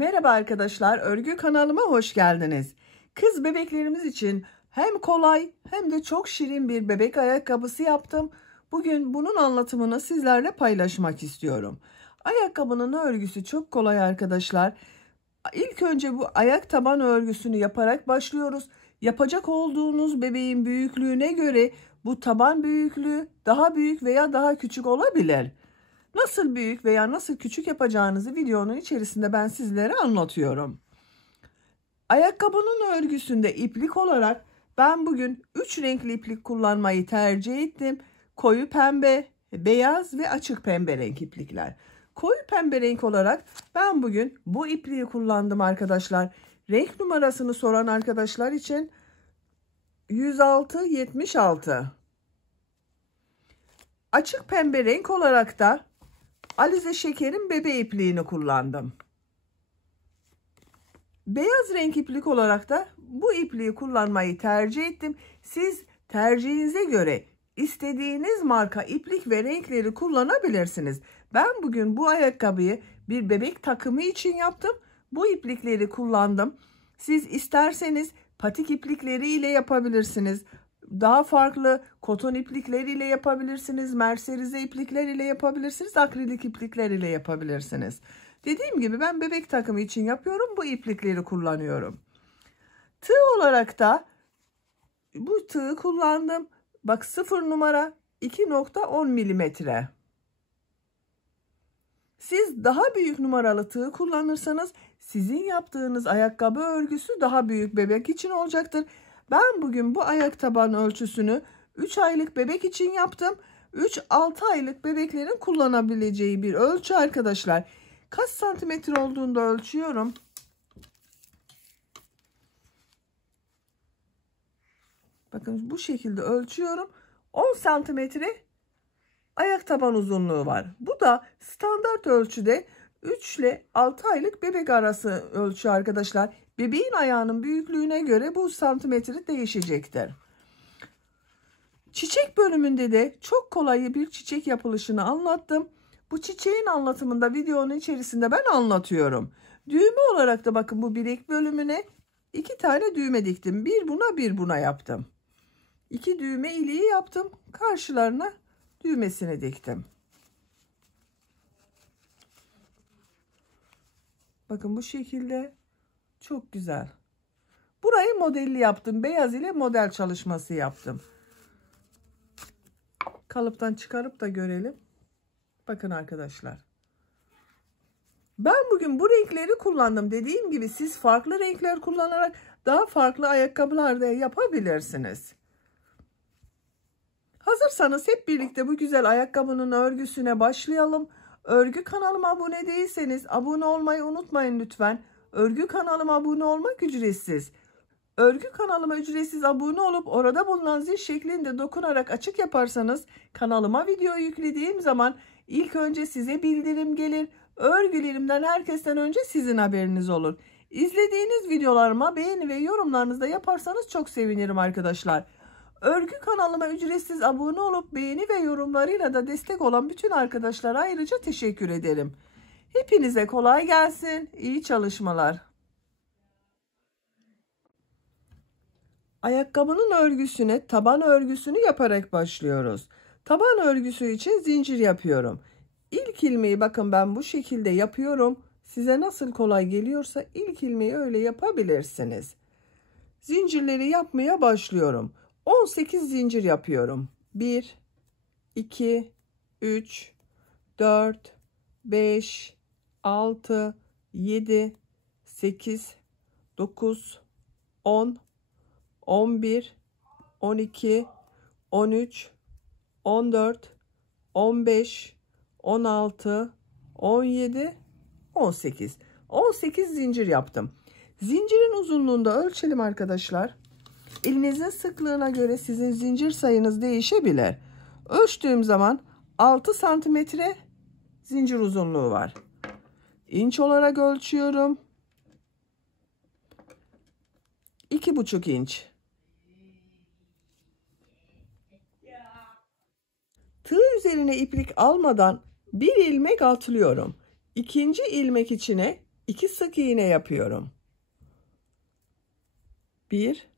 Merhaba arkadaşlar, örgü kanalıma hoş geldiniz. Kız bebeklerimiz için hem kolay hem de çok şirin bir bebek ayakkabısı yaptım. Bugün bunun anlatımını sizlerle paylaşmak istiyorum. Ayakkabının örgüsü çok kolay arkadaşlar. İlk önce bu ayak taban örgüsünü yaparak başlıyoruz. Yapacak olduğunuz bebeğin büyüklüğüne göre bu taban büyüklüğü daha büyük veya daha küçük olabilir. Nasıl büyük veya nasıl küçük yapacağınızı videonun içerisinde ben sizlere anlatıyorum. Ayakkabının örgüsünde iplik olarak ben bugün 3 renkli iplik kullanmayı tercih ettim. Koyu pembe, beyaz ve açık pembe renk iplikler. Koyu pembe renk olarak ben bugün bu ipliği kullandım arkadaşlar. Renk numarasını soran arkadaşlar için 106-76. Açık pembe renk olarak da Alize Şeker'in bebe ipliğini kullandım. Beyaz renk iplik olarak da bu ipliği kullanmayı tercih ettim. Siz tercihinize göre istediğiniz marka iplik ve renkleri kullanabilirsiniz. Ben bugün bu ayakkabıyı bir bebek takımı için yaptım. Bu iplikleri kullandım. Siz isterseniz patik iplikleri ile yapabilirsiniz. Daha farklı koton iplikler ile yapabilirsiniz. Merserize iplikler ile yapabilirsiniz. Akrilik iplikler ile yapabilirsiniz. Dediğim gibi ben bebek takımı için yapıyorum. Bu iplikleri kullanıyorum. Tığ olarak da bu tığı kullandım. Bak 0 numara 2.10 milimetre. Siz daha büyük numaralı tığ kullanırsanız sizin yaptığınız ayakkabı örgüsü daha büyük bebek için olacaktır. Ben bugün bu ayak taban ölçüsünü 3 aylık bebek için yaptım. 3-6 aylık bebeklerin kullanabileceği bir ölçü arkadaşlar. Kaç santimetre olduğunu da ölçüyorum. Bakın bu şekilde ölçüyorum. 10 santimetre ayak taban uzunluğu var. Bu da standart ölçüde 3 ile 6 aylık bebek arası ölçü arkadaşlar. Bebeğin ayağının büyüklüğüne göre bu santimetre değişecektir. Çiçek bölümünde de çok kolay bir çiçek yapılışını anlattım. Bu çiçeğin anlatımında videonun içerisinde ben anlatıyorum. Düğme olarak da bakın bu bilek bölümüne 2 tane düğme diktim. Bir buna bir buna yaptım. 2 düğme iliği yaptım. Karşılarına düğmesini diktim. Bakın bu şekilde çok güzel. Burayı modelli yaptım. Beyaz ile model çalışması yaptım. Kalıptan çıkarıp da görelim. Bakın arkadaşlar. Ben bugün bu renkleri kullandım. Dediğim gibi siz farklı renkler kullanarak daha farklı ayakkabılar da yapabilirsiniz. Hazırsanız hep birlikte bu güzel ayakkabının örgüsüne başlayalım. Örgü kanalıma abone değilseniz abone olmayı unutmayın lütfen. Örgü kanalıma abone olmak ücretsiz. Örgü kanalıma ücretsiz abone olup orada bulunan zil şeklinde dokunarak açık yaparsanız kanalıma video yüklediğim zaman ilk önce size bildirim gelir. Örgülerimden herkesten önce sizin haberiniz olur. İzlediğiniz videolarıma beğeni ve yorumlarınızı da yaparsanız çok sevinirim arkadaşlar. Örgü kanalıma ücretsiz abone olup beğeni ve yorumlarıyla da destek olan bütün arkadaşlara ayrıca teşekkür ederim. Hepinize kolay gelsin. İyi çalışmalar. Ayakkabının örgüsüne taban örgüsünü yaparak başlıyoruz. Taban örgüsü için zincir yapıyorum. İlk ilmeği bakın ben bu şekilde yapıyorum. Size nasıl kolay geliyorsa ilk ilmeği öyle yapabilirsiniz. Zincirleri yapmaya başlıyorum. 18 zincir yapıyorum. 1, 2, 3, 4, 5, 6, 7, 8, 9, 10, 11, 12, 13, 14, 15, 16, 17, 18. 18 zincir yaptım. Zincirin uzunluğunu da ölçelim arkadaşlar. Elinizin sıklığına göre sizin zincir sayınız değişebilir. Ölçtüğüm zaman 6 santimetre zincir uzunluğu var. İnç olarak ölçüyorum. 2,5 inç. Tığ üzerine iplik almadan bir ilmek atlıyorum. İkinci ilmek içine 2 sık iğne yapıyorum. 1,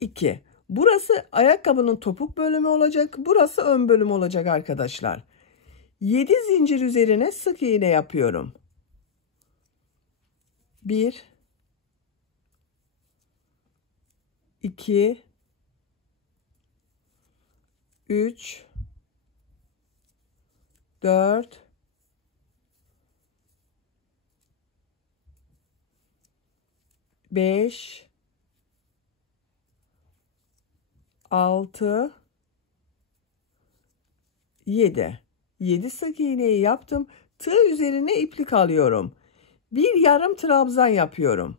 2. Burası ayakkabının topuk bölümü olacak. Burası ön bölüm olacak arkadaşlar. 7 zincir üzerine sık iğne yapıyorum. 1, 2, 3, 4, 5, 6, 7. 7 sık iğneyi yaptım. Tığ üzerine iplik alıyorum. Bir yarım trabzan yapıyorum.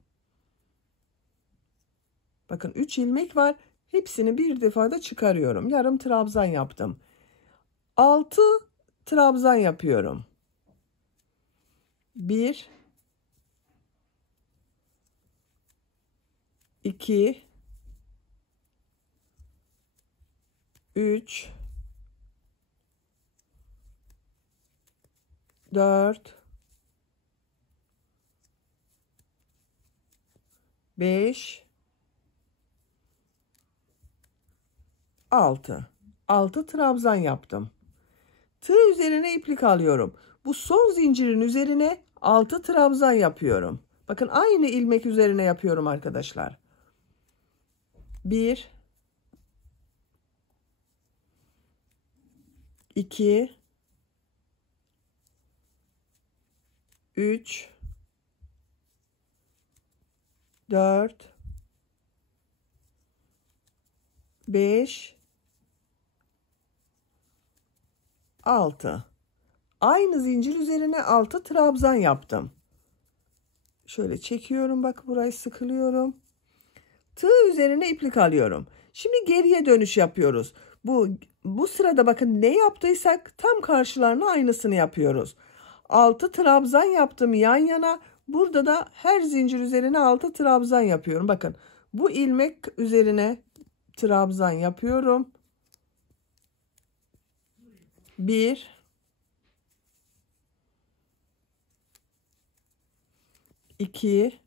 Bakın 3 ilmek var. Hepsini bir defada çıkarıyorum. Yarım trabzan yaptım. 6 trabzan yapıyorum. 1, 2, 3, 4, 5, 6. 6 trabzan yaptım. Tığ üzerine iplik alıyorum. Bu son zincirin üzerine 6 trabzan yapıyorum. Bakın aynı ilmek üzerine yapıyorum arkadaşlar. 1, 2, 3, 4, 5, 6. Aynı zincir üzerine 6 trabzan yaptım. Şöyle çekiyorum, bak burayı sıkılıyorum. Tığ üzerine iplik alıyorum. Şimdi geriye dönüş yapıyoruz. Bu sırada bakın ne yaptıysak tam karşılarına aynısını yapıyoruz. 6 trabzan yaptım yan yana. Burada da her zincir üzerine 6 trabzan yapıyorum. Bakın bu ilmek üzerine trabzan yapıyorum. 1, 2,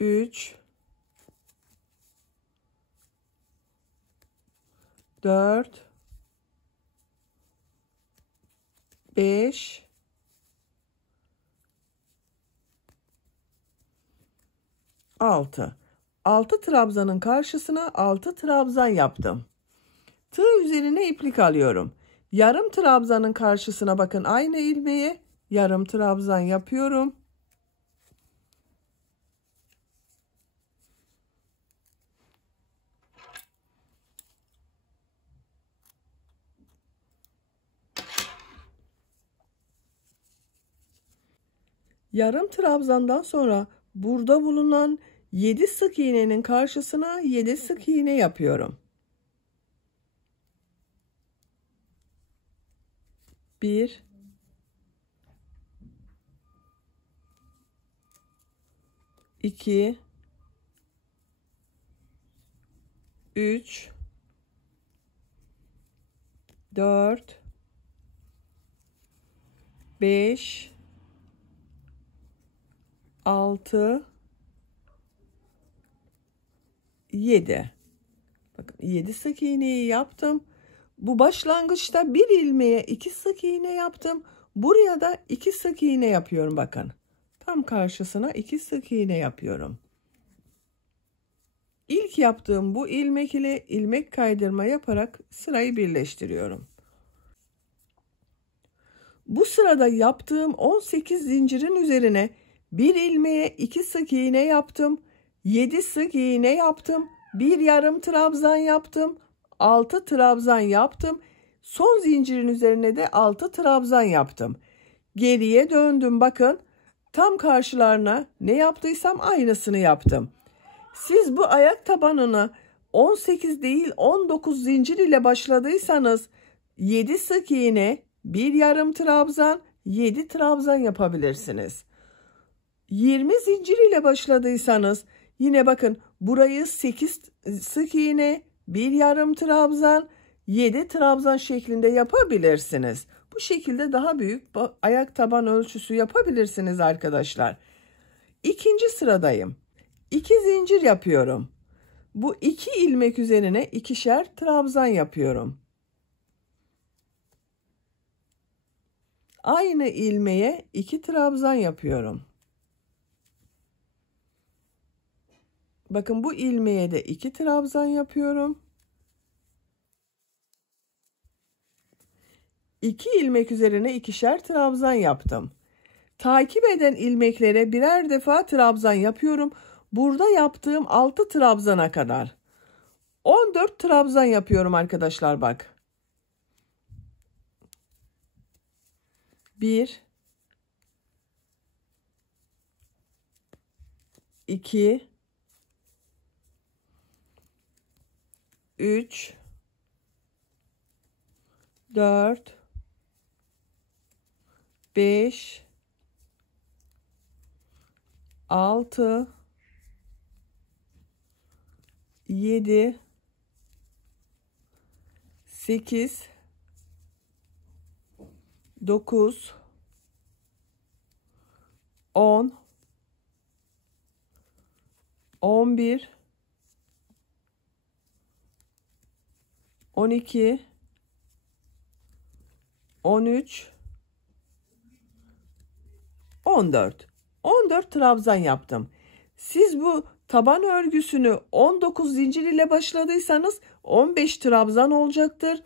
3, 4, 5, 6. 6 trabzanın karşısına 6 trabzan yaptım. Tığ üzerine iplik alıyorum. Yarım trabzanın karşısına bakın aynı ilmeğe yarım trabzan yapıyorum. Yarım trabzandan sonra burada bulunan 7 sık iğnenin karşısına 7 sık iğne yapıyorum. 1, 2, 3, 4, 5, 6, 7. Bakın 7 sık iğneyi yaptım. Bu başlangıçta bir ilmeğe 2 sık iğne yaptım. Buraya da 2 sık iğne yapıyorum bakın. Tam karşısına 2 sık iğne yapıyorum. İlk yaptığım bu ilmek ile ilmek kaydırma yaparak sırayı birleştiriyorum. Bu sırada yaptığım 18 zincirin üzerine bir ilmeğe 2 sık iğne yaptım. 7 sık iğne yaptım. Bir yarım trabzan yaptım. 6 trabzan yaptım. Son zincirin üzerine de 6 trabzan yaptım. Geriye döndüm bakın. Tam karşılarına ne yaptıysam aynısını yaptım. Siz bu ayak tabanına 18 değil 19 zincir ile başladıysanız 7 sık iğne, bir yarım trabzan, 7 trabzan yapabilirsiniz. 20 zincir ile başladıysanız yine bakın burayı 8 sık iğne, bir yarım trabzan, 7 trabzan şeklinde yapabilirsiniz. Bu şekilde daha büyük ayak taban ölçüsü yapabilirsiniz arkadaşlar. İkinci sıradayım. 2 zincir yapıyorum. Bu 2 ilmek üzerine ikişer trabzan yapıyorum. Aynı ilmeğe 2 trabzan yapıyorum. Bakın bu ilmeğe de 2 trabzan yapıyorum. 2 ilmek üzerine ikişer trabzan yaptım. Takip eden ilmeklere birer defa trabzan yapıyorum. Burada yaptığım 6 trabzana kadar 14 trabzan yapıyorum arkadaşlar bak. 1 2 3 4 5 6 7 8 9 10 11 12 13 14 trabzan yaptım. Siz bu taban örgüsünü 19 zincir ile başladıysanız 15 trabzan olacaktır.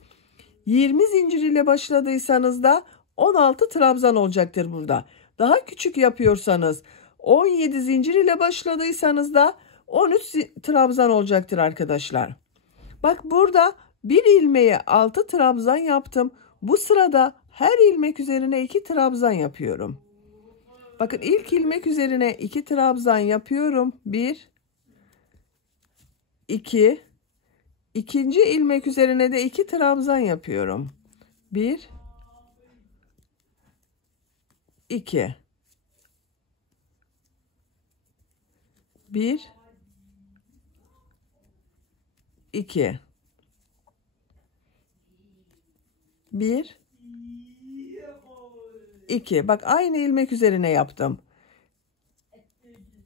20 zincir ile başladıysanız da 16 trabzan olacaktır burada. Daha küçük yapıyorsanız 17 zincir ile başladıysanız da 13 trabzan olacaktır arkadaşlar. Bak burada bir ilmeğe 6 trabzan yaptım. Bu sırada her ilmek üzerine 2 trabzan yapıyorum. Bakın ilk ilmek üzerine 2 trabzan yapıyorum. 1 2 ikinci ilmek üzerine de 2 trabzan yapıyorum. 1 2 1 2 1 2 bak aynı ilmek üzerine yaptım.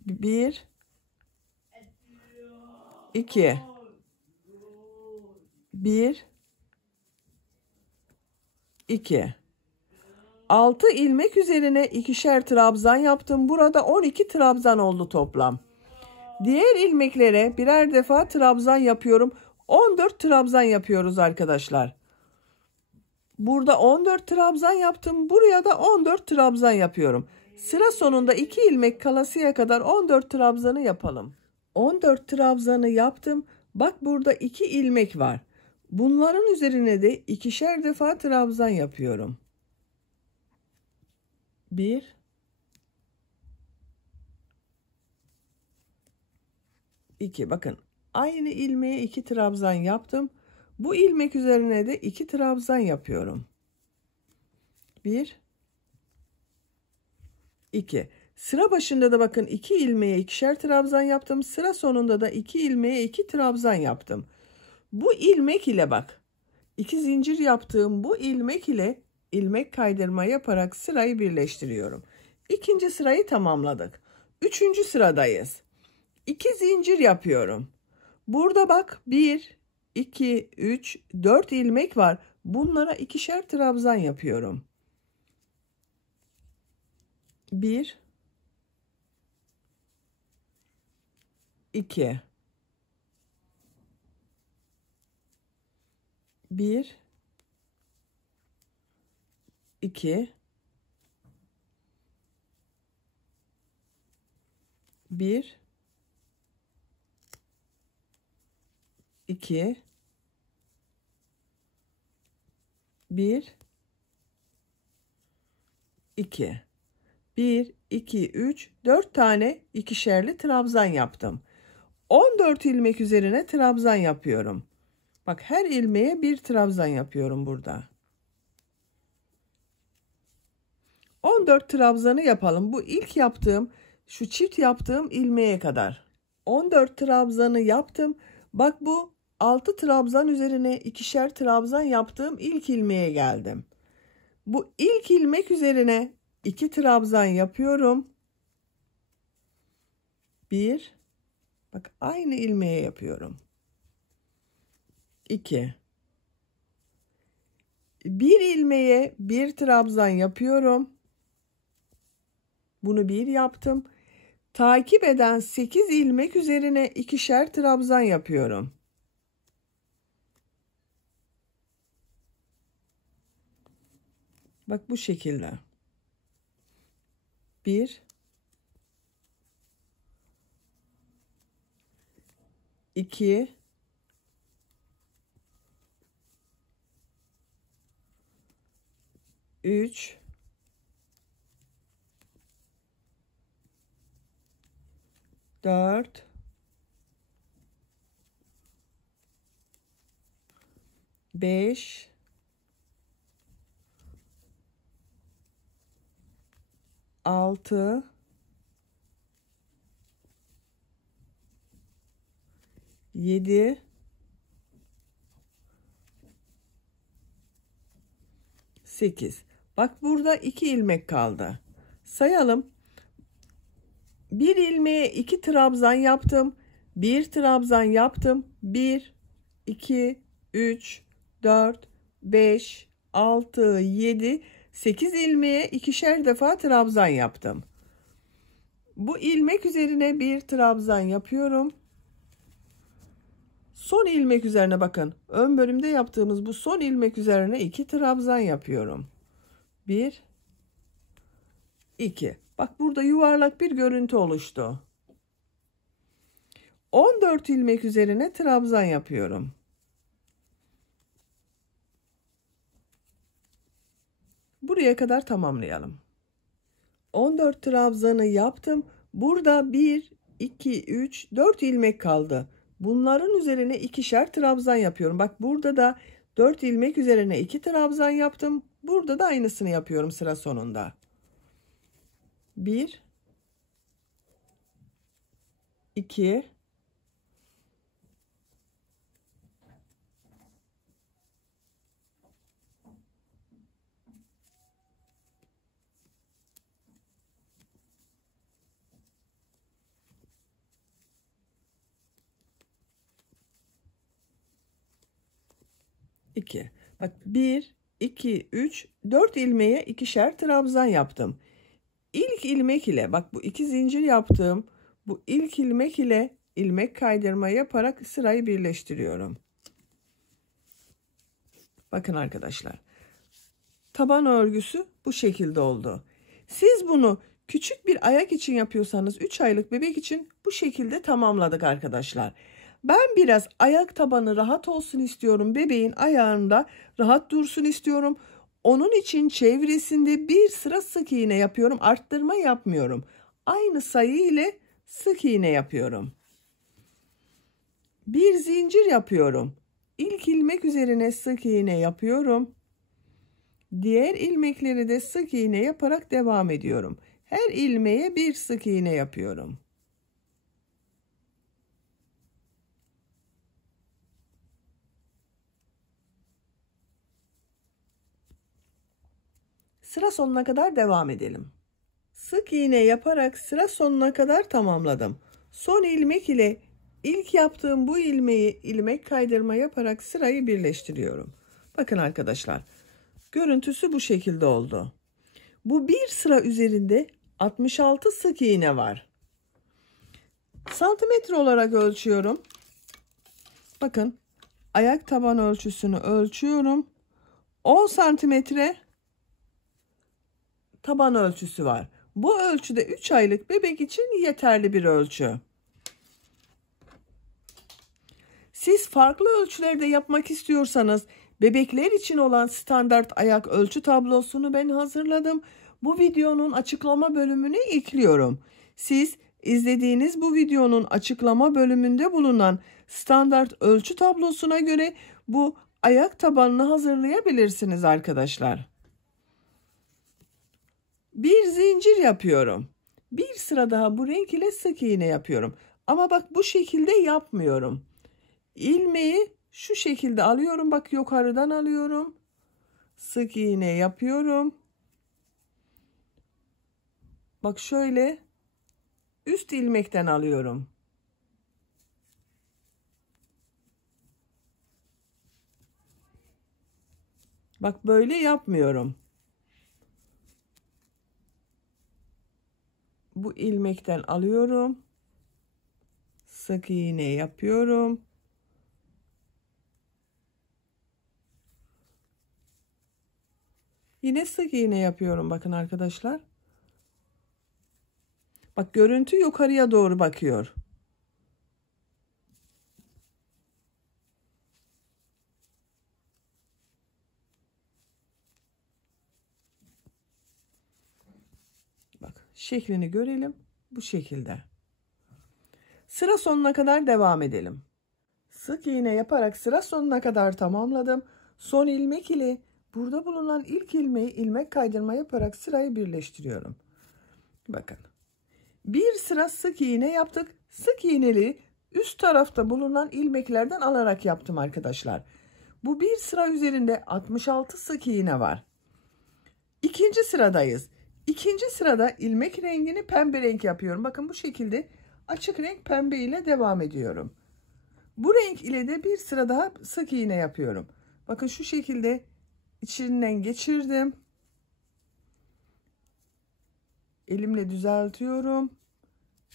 1 2 1 2 6 ilmek üzerine ikişer trabzan yaptım. Burada 12 trabzan oldu toplam. Diğer ilmeklere birer defa trabzan yapıyorum. 14 trabzan yapıyoruz arkadaşlar. Burada 14 trabzan yaptım. Buraya da 14 trabzan yapıyorum. Sıra sonunda 2 ilmek kalasıya kadar 14 trabzanı yapalım. 14 trabzanı yaptım. Bak burada 2 ilmek var. Bunların üzerine de ikişer defa trabzan yapıyorum. 1 2 bakın aynı ilmeğe 2 trabzan yaptım. Bu ilmek üzerine de 2 trabzan yapıyorum. 1 2 sıra başında da bakın 2 ilmeğe ikişer trabzan yaptım. Sıra sonunda da 2 ilmeğe 2 trabzan yaptım. Bu ilmek ile bak 2 zincir yaptığım bu ilmek ile ilmek kaydırma yaparak sırayı birleştiriyorum. İkinci sırayı tamamladık. Üçüncü sıradayız. 2 zincir yapıyorum. Burada bak 1 2 3 4 ilmek var. Bunlara ikişer trabzan yapıyorum. 1 2 1 2 1 2 1 2 1 2 3 4 tane ikişerli trabzan yaptım. 14 ilmek üzerine trabzan yapıyorum. Bak her ilmeğe bir trabzan yapıyorum burada. 14 trabzanı yapalım. Bu ilk yaptığım şu çift yaptığım ilmeğe kadar. 14 trabzanı yaptım. Bak bu 6 trabzan üzerine ikişer trabzan yaptığım ilk ilmeğe geldim. Bu ilk ilmek üzerine 2 trabzan yapıyorum. 1, bak aynı ilmeğe yapıyorum. 2, bir ilmeğe 1 trabzan yapıyorum. Bunu 1 yaptım. Takip eden 8 ilmek üzerine ikişer trabzan yapıyorum. Bak bu şekilde. 1, 2, 3, 4, 5, 6, 7, 8. Bak burada 2 ilmek kaldı. Sayalım. Bir ilmeğe 2 trabzan yaptım. 1 trabzan yaptım. 1, 2, 3, 4, 5, 6, 7, 8 ilmeğe ikişer defa trabzan yaptım. Bu ilmek üzerine 1 trabzan yapıyorum. Son ilmek üzerine bakın. Ön bölümde yaptığımız bu son ilmek üzerine 2 trabzan yapıyorum. 1, 2. Bak burada yuvarlak bir görüntü oluştu. 14 ilmek üzerine trabzan yapıyorum. Buraya kadar tamamlayalım. 14 trabzanı yaptım. Burada 1, 2, 3, 4 ilmek kaldı. Bunların üzerine ikişer trabzan yapıyorum. Bak burada da 4 ilmek üzerine 2 trabzan yaptım. Burada da aynısını yapıyorum sıra sonunda. 1, 2, 2. Bak 1, 2, 3, 4 ilmeğe ikişer trabzan yaptım. İlk ilmek ile bak bu 2 zincir yaptığım bu ilk ilmek ile ilmek kaydırma yaparak sırayı birleştiriyorum. Bakın arkadaşlar. Taban örgüsü bu şekilde oldu. Siz bunu küçük bir ayak için yapıyorsanız 3 aylık bebek için bu şekilde tamamladık arkadaşlar. Ben biraz ayak tabanı rahat olsun istiyorum. Bebeğin ayağında rahat dursun istiyorum. Onun için çevresinde bir sıra sık iğne yapıyorum. Arttırma yapmıyorum. Aynı sayı ile sık iğne yapıyorum. Bir zincir yapıyorum. İlk ilmek üzerine sık iğne yapıyorum. Diğer ilmekleri de sık iğne yaparak devam ediyorum. Her ilmeğe bir sık iğne yapıyorum. Sıra sonuna kadar devam edelim. Sık iğne yaparak sıra sonuna kadar tamamladım. Son ilmek ile ilk yaptığım bu ilmeği ilmek kaydırma yaparak sırayı birleştiriyorum. Bakın arkadaşlar, görüntüsü bu şekilde oldu. Bu bir sıra üzerinde 66 sık iğne var. Santimetre olarak ölçüyorum. Bakın, ayak taban ölçüsünü ölçüyorum. 10 santimetre taban ölçüsü var. Bu ölçüde 3 aylık bebek için yeterli bir ölçü. Siz farklı ölçülerde yapmak istiyorsanız bebekler için olan standart ayak ölçü tablosunu ben hazırladım. Bu videonun açıklama bölümüne ekliyorum. Siz izlediğiniz bu videonun açıklama bölümünde bulunan standart ölçü tablosuna göre bu ayak tabanını hazırlayabilirsiniz arkadaşlar. Bir zincir yapıyorum. Bir sıra daha bu renk ile sık iğne yapıyorum. Ama bak bu şekilde yapmıyorum. ilmeği şu şekilde alıyorum. Bak yukarıdan alıyorum. Sık iğne yapıyorum. Bak şöyle üst ilmekten alıyorum. Bak böyle yapmıyorum. Bu ilmekten alıyorum. Sık iğne yapıyorum. Yine sık iğne yapıyorum bakın arkadaşlar. Bak görüntü yukarıya doğru bakıyor. Bak şeklini görelim. Bu şekilde. Sıra sonuna kadar devam edelim. Sık iğne yaparak sıra sonuna kadar tamamladım. Son ilmek ile burada bulunan ilk ilmeği ilmek kaydırma yaparak sırayı birleştiriyorum. Bakın. Bir sıra sık iğne yaptık. Sık iğneli üst tarafta bulunan ilmeklerden alarak yaptım arkadaşlar. Bu bir sıra üzerinde 66 sık iğne var. İkinci sıradayız. İkinci sırada ilmek rengini pembe renk yapıyorum. Bakın bu şekilde açık renk pembe ile devam ediyorum. Bu renk ile de bir sıra daha sık iğne yapıyorum. Bakın şu şekilde içinden geçirdim. Elimle düzeltiyorum.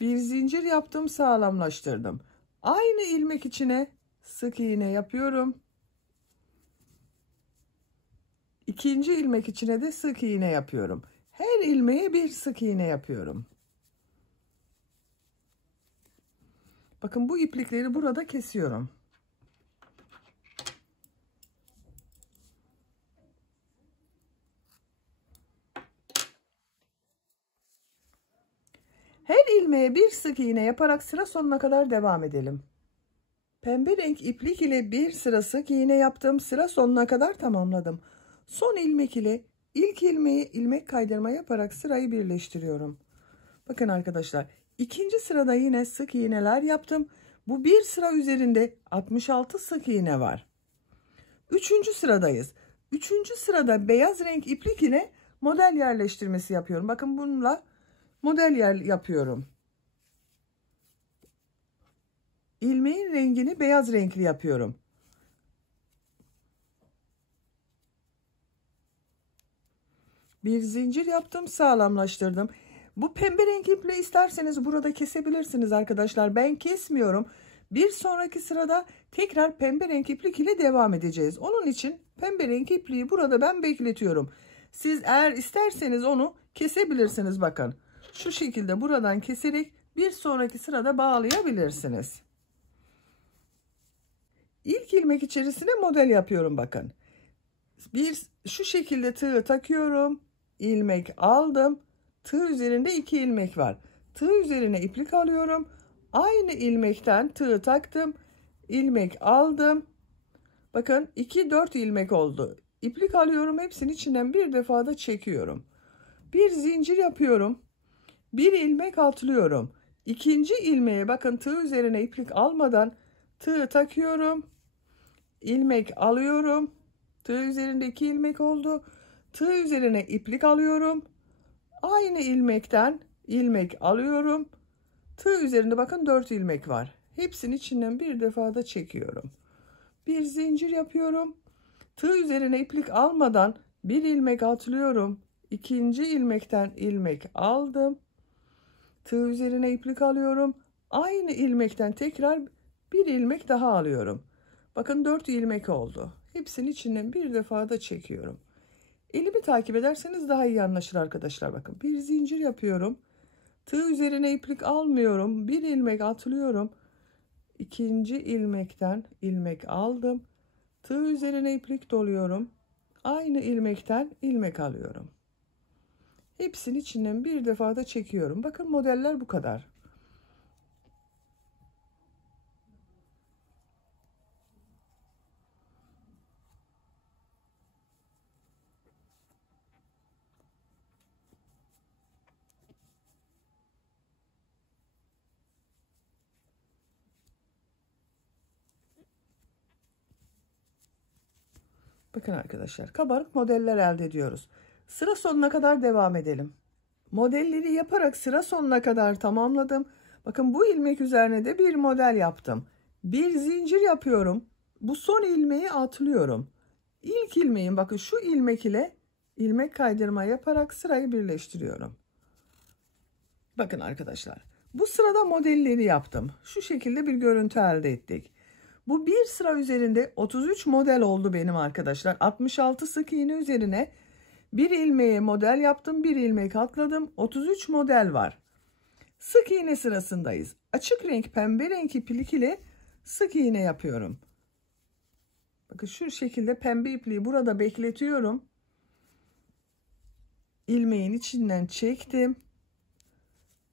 Bir zincir yaptım, sağlamlaştırdım. Aynı ilmek içine sık iğne yapıyorum. İkinci ilmek içine de sık iğne yapıyorum. Her ilmeğe bir sık iğne yapıyorum. Bakın bu iplikleri burada kesiyorum. Her ilmeğe bir sık iğne yaparak sıra sonuna kadar devam edelim. Pembe renk iplik ile bir sıra sık iğne yaptım. Sıra sonuna kadar tamamladım. Son ilmek ile ilk ilmeği ilmek kaydırma yaparak sırayı birleştiriyorum. Bakın arkadaşlar, ikinci sırada yine sık iğneler yaptım. Bu bir sıra üzerinde 66 sık iğne var. Üçüncü sıradayız. Üçüncü sırada beyaz renk iplik ile model yerleştirmesi yapıyorum. Bakın bununla model yer yapıyorum. İlmeğin rengini beyaz renkli yapıyorum. Bir zincir yaptım, sağlamlaştırdım. Bu pembe renk iple isterseniz burada kesebilirsiniz arkadaşlar. Ben kesmiyorum. Bir sonraki sırada tekrar pembe renk iplik ile devam edeceğiz. Onun için pembe renk ipliği burada ben bekletiyorum. Siz eğer isterseniz onu kesebilirsiniz bakın. Şu şekilde buradan keserek bir sonraki sırada bağlayabilirsiniz. İlk ilmek içerisine model yapıyorum bakın. Şu şekilde tığ takıyorum. İlmek aldım. Tığ üzerinde 2 ilmek var. Tığ üzerine iplik alıyorum. Aynı ilmekten tığ taktım. İlmek aldım. Bakın 4 ilmek oldu. İplik alıyorum. Hepsinin içinden bir defa da çekiyorum. Bir zincir yapıyorum. Bir ilmek atlıyorum. İkinci ilmeğe bakın tığ üzerine iplik almadan tığ takıyorum. İlmek alıyorum. Tığ üzerinde 2 ilmek oldu. Tığ üzerine iplik alıyorum. Aynı ilmekten ilmek alıyorum. Tığ üzerinde bakın 4 ilmek var. Hepsinin içinden bir defa da çekiyorum. Bir zincir yapıyorum. Tığ üzerine iplik almadan bir ilmek atlıyorum. İkinci ilmekten ilmek aldım. Tığ üzerine iplik alıyorum. Aynı ilmekten tekrar bir ilmek daha alıyorum. Bakın 4 ilmek oldu. Hepsinin içinden bir defa da çekiyorum. Elimi takip ederseniz daha iyi anlaşılır arkadaşlar. Bakın bir zincir yapıyorum. Tığ üzerine iplik almıyorum. Bir ilmek atlıyorum. İkinci ilmekten ilmek aldım. Tığ üzerine iplik doluyorum. Aynı ilmekten ilmek alıyorum. Hepsinin içinden bir defa da çekiyorum. Bakın modeller bu kadar. Bakın arkadaşlar, kabarık modeller elde ediyoruz. Sıra sonuna kadar devam edelim. Modelleri yaparak sıra sonuna kadar tamamladım. Bakın bu ilmek üzerine de bir model yaptım. Bir zincir yapıyorum. Bu son ilmeği atlıyorum. İlk ilmeğin, bakın şu ilmek ile ilmek kaydırma yaparak sırayı birleştiriyorum. Bakın arkadaşlar, bu sırada modelleri yaptım. Şu şekilde bir görüntü elde ettik. Bu bir sıra üzerinde 33 model oldu benim arkadaşlar. 66 sık iğne üzerine bir ilmeğe model yaptım, bir ilmek atladım. 33 model var. Sık iğne sırasındayız. Açık renk pembe renk iplik ile sık iğne yapıyorum. Bakın şu şekilde pembe ipliği burada bekletiyorum. İlmeğin içinden çektim.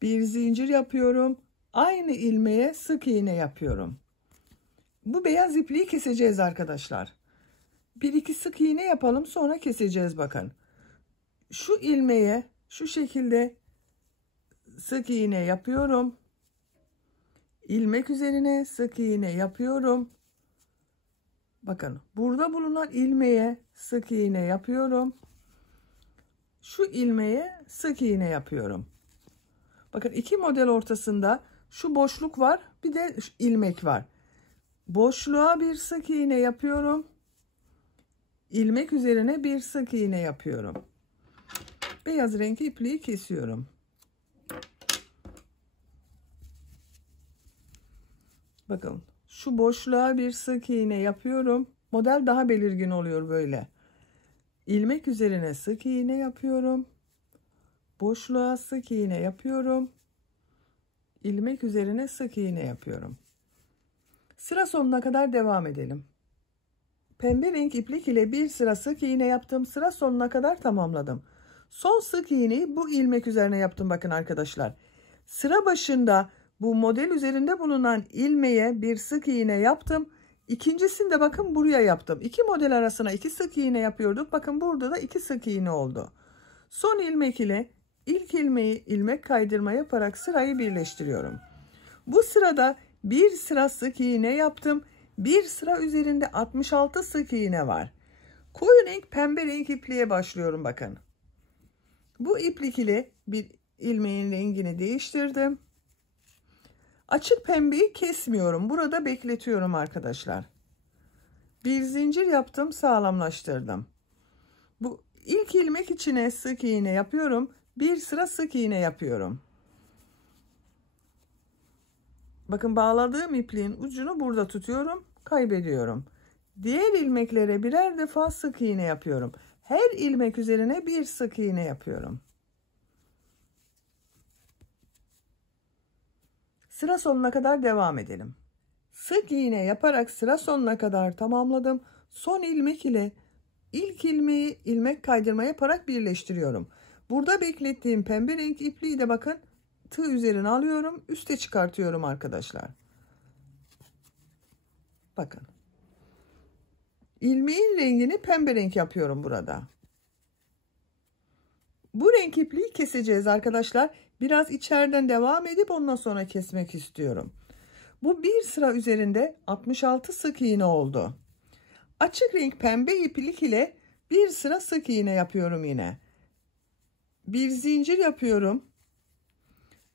Bir zincir yapıyorum. Aynı ilmeğe sık iğne yapıyorum. Bu beyaz ipliği keseceğiz arkadaşlar. Bir iki sık iğne yapalım, sonra keseceğiz bakın. Şu ilmeğe şu şekilde sık iğne yapıyorum. İlmek üzerine sık iğne yapıyorum. Bakın burada bulunan ilmeğe sık iğne yapıyorum. Şu ilmeğe sık iğne yapıyorum. Bakın iki model ortasında şu boşluk var, bir de ilmek var. Boşluğa bir sık iğne yapıyorum. İlmek üzerine bir sık iğne yapıyorum. Beyaz renk ipliği kesiyorum. Bakın şu boşluğa bir sık iğne yapıyorum. Model daha belirgin oluyor böyle. İlmek üzerine sık iğne yapıyorum. Boşluğa sık iğne yapıyorum. İlmek üzerine sık iğne yapıyorum. Sıra sonuna kadar devam edelim. Pembe renk iplik ile bir sıra sık iğne yaptım. Sıra sonuna kadar tamamladım. Son sık iğneyi bu ilmek üzerine yaptım bakın arkadaşlar. Sıra başında bu model üzerinde bulunan ilmeğe bir sık iğne yaptım. İkincisini de bakın buraya yaptım. İki model arasına iki sık iğne yapıyorduk. Bakın burada da iki sık iğne oldu. Son ilmek ile ilk ilmeği ilmek kaydırma yaparak sırayı birleştiriyorum. Bu sırada bir sıra sık iğne yaptım. Bir sıra üzerinde 66 sık iğne var. Koyu renk pembe renk ipliğe başlıyorum bakın. Bu iplik ile bir ilmeğin rengini değiştirdim. Açık pembeyi kesmiyorum. Burada bekletiyorum arkadaşlar. Bir zincir yaptım, sağlamlaştırdım. Bu ilk ilmek içine sık iğne yapıyorum. Bir sıra sık iğne yapıyorum. Bakın bağladığım ipliğin ucunu burada tutuyorum, kaybediyorum. Diğer ilmeklere birer defa sık iğne yapıyorum. Her ilmek üzerine bir sık iğne yapıyorum. Sıra sonuna kadar devam edelim. Sık iğne yaparak sıra sonuna kadar tamamladım. Son ilmek ile ilk ilmeği ilmek kaydırma yaparak birleştiriyorum. Burada beklettiğim pembe renk ipliği de bakın tığ üzerine alıyorum, üste çıkartıyorum arkadaşlar. Bakın. İlmeğin rengini pembe renk yapıyorum burada. Bu renk ipliği keseceğiz arkadaşlar. Biraz içeriden devam edip ondan sonra kesmek istiyorum. Bu bir sıra üzerinde 66 sık iğne oldu. Açık renk pembe iplik ile bir sıra sık iğne yapıyorum yine. Bir zincir yapıyorum.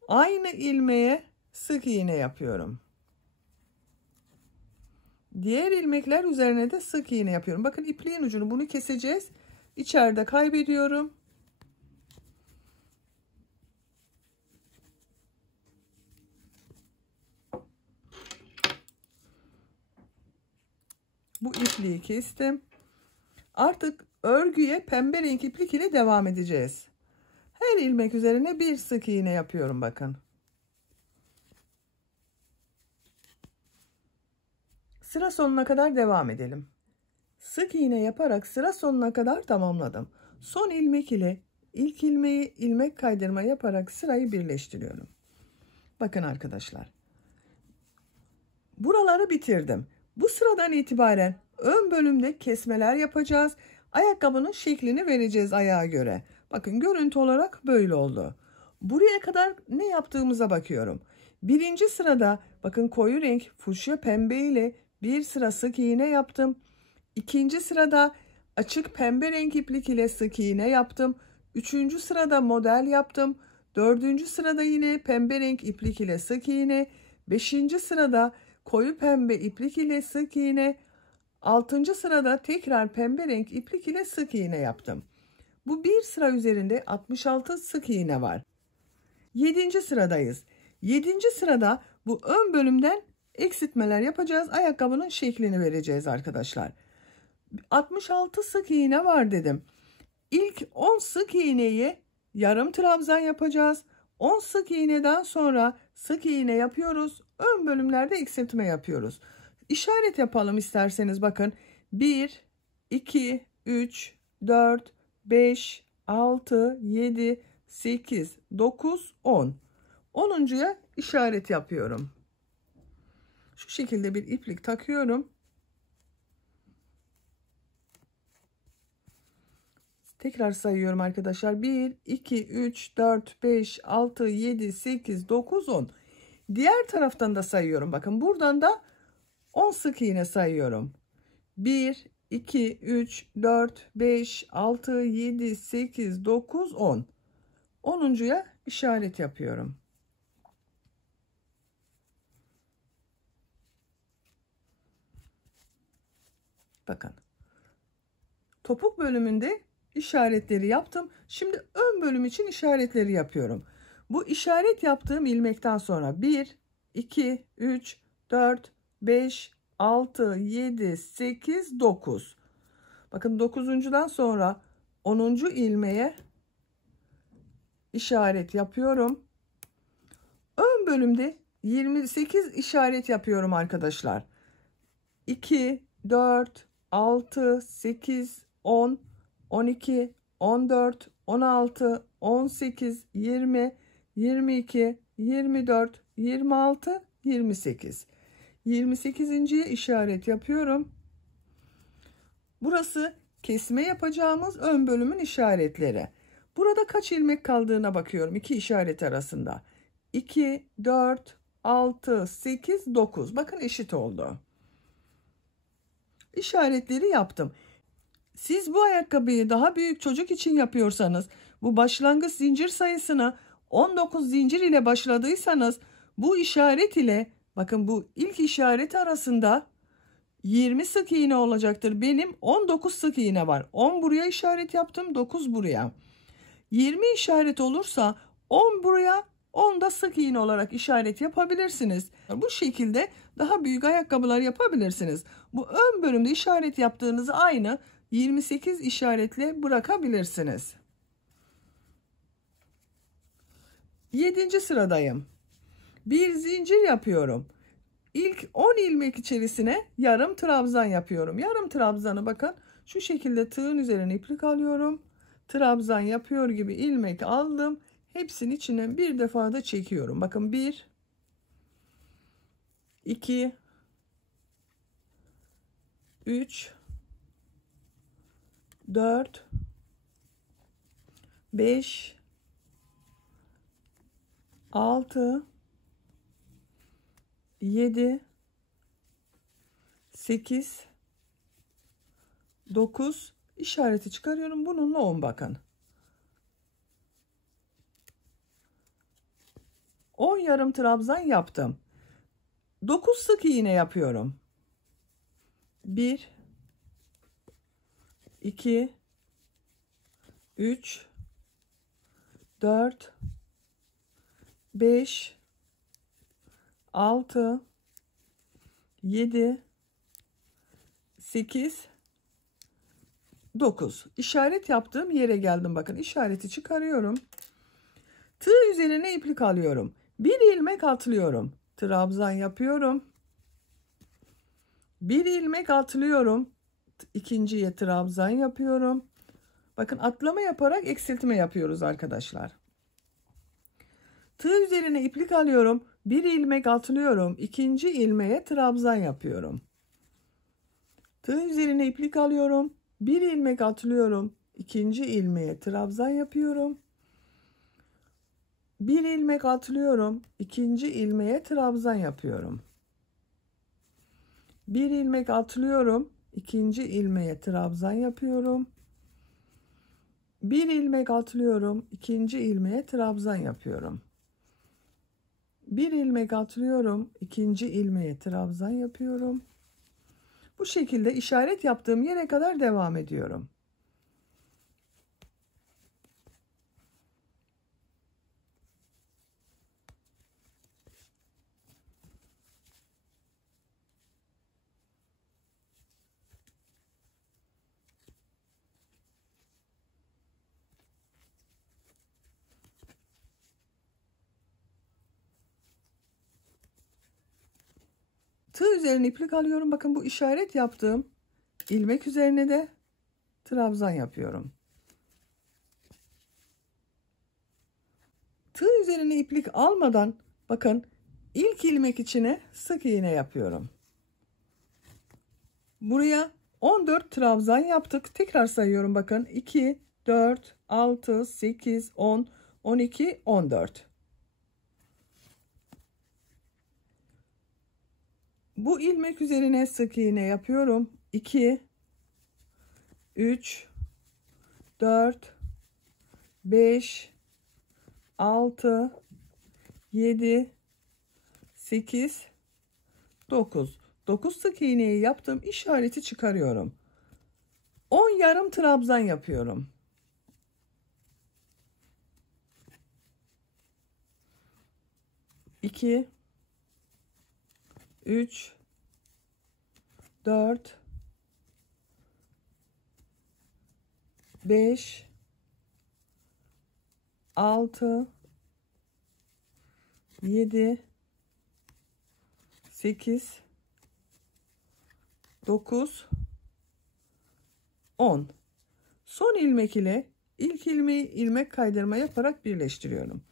Aynı ilmeğe sık iğne yapıyorum. Diğer ilmekler üzerine de sık iğne yapıyorum. Bakın ipliğin ucunu bunu keseceğiz. İçeride kaybediyorum. Bu ipliği kestim. Artık örgüye pembe renk iplik ile devam edeceğiz. Her ilmek üzerine bir sık iğne yapıyorum bakın. Sıra sonuna kadar devam edelim. Sık iğne yaparak sıra sonuna kadar tamamladım. Son ilmek ile ilk ilmeği ilmek kaydırma yaparak sırayı birleştiriyorum. Bakın arkadaşlar. Buraları bitirdim. Bu sıradan itibaren ön bölümde kesmeler yapacağız. Ayakkabının şeklini vereceğiz ayağa göre. Bakın görüntü olarak böyle oldu. Buraya kadar ne yaptığımıza bakıyorum. Birinci sırada bakın koyu renk fuşya pembe ile bir sıra sık iğne yaptım. İkinci sırada açık pembe renk iplik ile sık iğne yaptım. 3. sırada model yaptım. 4. sırada yine pembe renk iplik ile sık iğne. 5. sırada koyu pembe iplik ile sık iğne. 6. sırada tekrar pembe renk iplik ile sık iğne yaptım. Bu bir sıra üzerinde 66 sık iğne var. 7. sıradayız. 7. sırada bu ön bölümden eksiltmeler yapacağız. Ayakkabının şeklini vereceğiz arkadaşlar. 66 sık iğne var dedim. İlk 10 sık iğneyi yarım trabzan yapacağız. 10 sık iğneden sonra sık iğne yapıyoruz. Ön bölümlerde eksiltme yapıyoruz. İşaret yapalım isterseniz, bakın. 1, 2, 3, 4, 5, 6, 7, 8, 9, 10. 10'uncuya işaret yapıyorum. Şu şekilde bir iplik takıyorum. Tekrar sayıyorum arkadaşlar. 1, 2, 3, 4, 5, 6, 7, 8, 9, 10. Diğer taraftan da sayıyorum. Bakın buradan da 10 sık iğne sayıyorum. 1, 2, 3, 4, 5, 6, 7, 8, 9, 10. 10'uncuya işaret yapıyorum. Bakın. Topuk bölümünde işaretleri yaptım. Şimdi ön bölüm için işaretleri yapıyorum. Bu işaret yaptığım ilmekten sonra 1, 2, 3, 4, 5, 6, 7, 8, 9. Bakın 9'uncudan sonra 10. ilmeğe işaret yapıyorum. Ön bölümde 28 işaret yapıyorum arkadaşlar. 2, 4, 6, 8, 10, 12, 14, 16, 18, 20, 22, 24, 26, 28. 28.'ye işaret yapıyorum. Burası kesme yapacağımız ön bölümün işaretleri. Burada kaç ilmek kaldığına bakıyorum iki işaret arasında. 2, 4, 6, 8, 9. Bakın eşit oldu. İşaretleri yaptım. Siz bu ayakkabıyı daha büyük çocuk için yapıyorsanız, bu başlangıç zincir sayısına 19 zincir ile başladıysanız, bu işaret ile, bakın bu ilk işaret arasında 20 sık iğne olacaktır. Benim 19 sık iğne var. 10 buraya işaret yaptım, 9 buraya. 20 işaret olursa 10 buraya, 10 da sık iğne olarak işaret yapabilirsiniz. Bu şekilde daha büyük ayakkabılar yapabilirsiniz. Bu ön bölümde işaret yaptığınızı aynı 28 işaretle bırakabilirsiniz. 7. sıradayım. Bir zincir yapıyorum. İlk 10 ilmek içerisine yarım trabzan yapıyorum. Yarım trabzanı bakın şu şekilde tığın üzerine iplik alıyorum. Trabzan yapıyor gibi ilmek aldım. Hepsinin içine bir defa da çekiyorum. Bakın 1, 2, 3, 4, 5, 6, 7, 8, 9 işareti çıkarıyorum. Bununla 10 bakın. 10 yarım trabzan yaptım. 9 sık iğne yapıyorum. 1, 2, 3, 4, 5, 6, 7, 8, 9. İşaret yaptığım yere geldim. Bakın işareti çıkarıyorum. Tığ üzerine iplik alıyorum. Bir ilmek atlıyorum. Trabzan yapıyorum. Bir ilmek atlıyorum. İkinciye trabzan yapıyorum. Bakın atlama yaparak eksiltme yapıyoruz arkadaşlar. Tığ üzerine iplik alıyorum. Bir ilmek atlıyorum. İkinci ilmeğe trabzan yapıyorum. Tığ üzerine iplik alıyorum. Bir ilmek atlıyorum. İkinci ilmeğe trabzan yapıyorum. Bir ilmek atlıyorum. İkinci ilmeğe trabzan yapıyorum. Bir ilmek atlıyorum. ikinci ilmeğe trabzan yapıyorum. Bir ilmek atlıyorum, ikinci ilmeğe trabzan yapıyorum. Bir ilmek atlıyorum, ikinci ilmeğe trabzan yapıyorum. Bu şekilde işaret yaptığım yere kadar devam ediyorum. Tığ üzerine iplik alıyorum. Bakın bu işaret yaptığım ilmek üzerine de trabzan yapıyorum. Tığ üzerine iplik almadan bakın ilk ilmek içine sık iğne yapıyorum. Buraya 14 trabzan yaptık. Tekrar sayıyorum bakın. 2, 4, 6, 8, 10, 12, 14. Bu ilmek üzerine sık iğne yapıyorum. 2, 3, 4, 5, 6, 7, 8, 9. 9 sık iğneyi yaptım. İşareti çıkarıyorum. 10 yarım trabzan yapıyorum. 2, 3, 4, 5, 6, 7, 8, 9, 10. Son ilmek ile ilk ilmeği ilmek kaydırma yaparak birleştiriyorum.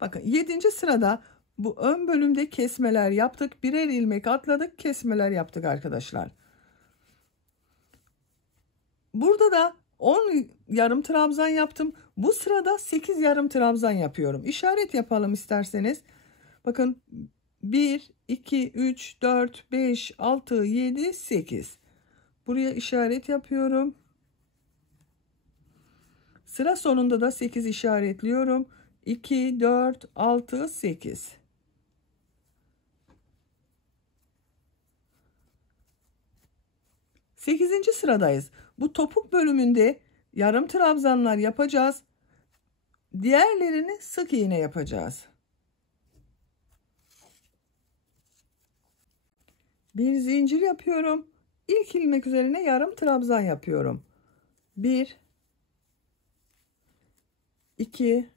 Bakın 7. sırada bu ön bölümde kesmeler yaptık. Birer ilmek atladık, kesmeler yaptık arkadaşlar. Burada da 10 yarım trabzan yaptım. Bu sırada 8 yarım trabzan yapıyorum. İşaret yapalım isterseniz. Bakın 1, 2, 3, 4, 5, 6, 7, 8. Buraya işaret yapıyorum. Sıra sonunda da 8 işaretliyorum. 2, 4, 6, 8. Sekizinci sıradayız. Bu topuk bölümünde yarım trabzanlar yapacağız. Diğerlerini sık iğne yapacağız. Bir zincir yapıyorum. İlk ilmek üzerine yarım trabzan yapıyorum. 1, 2,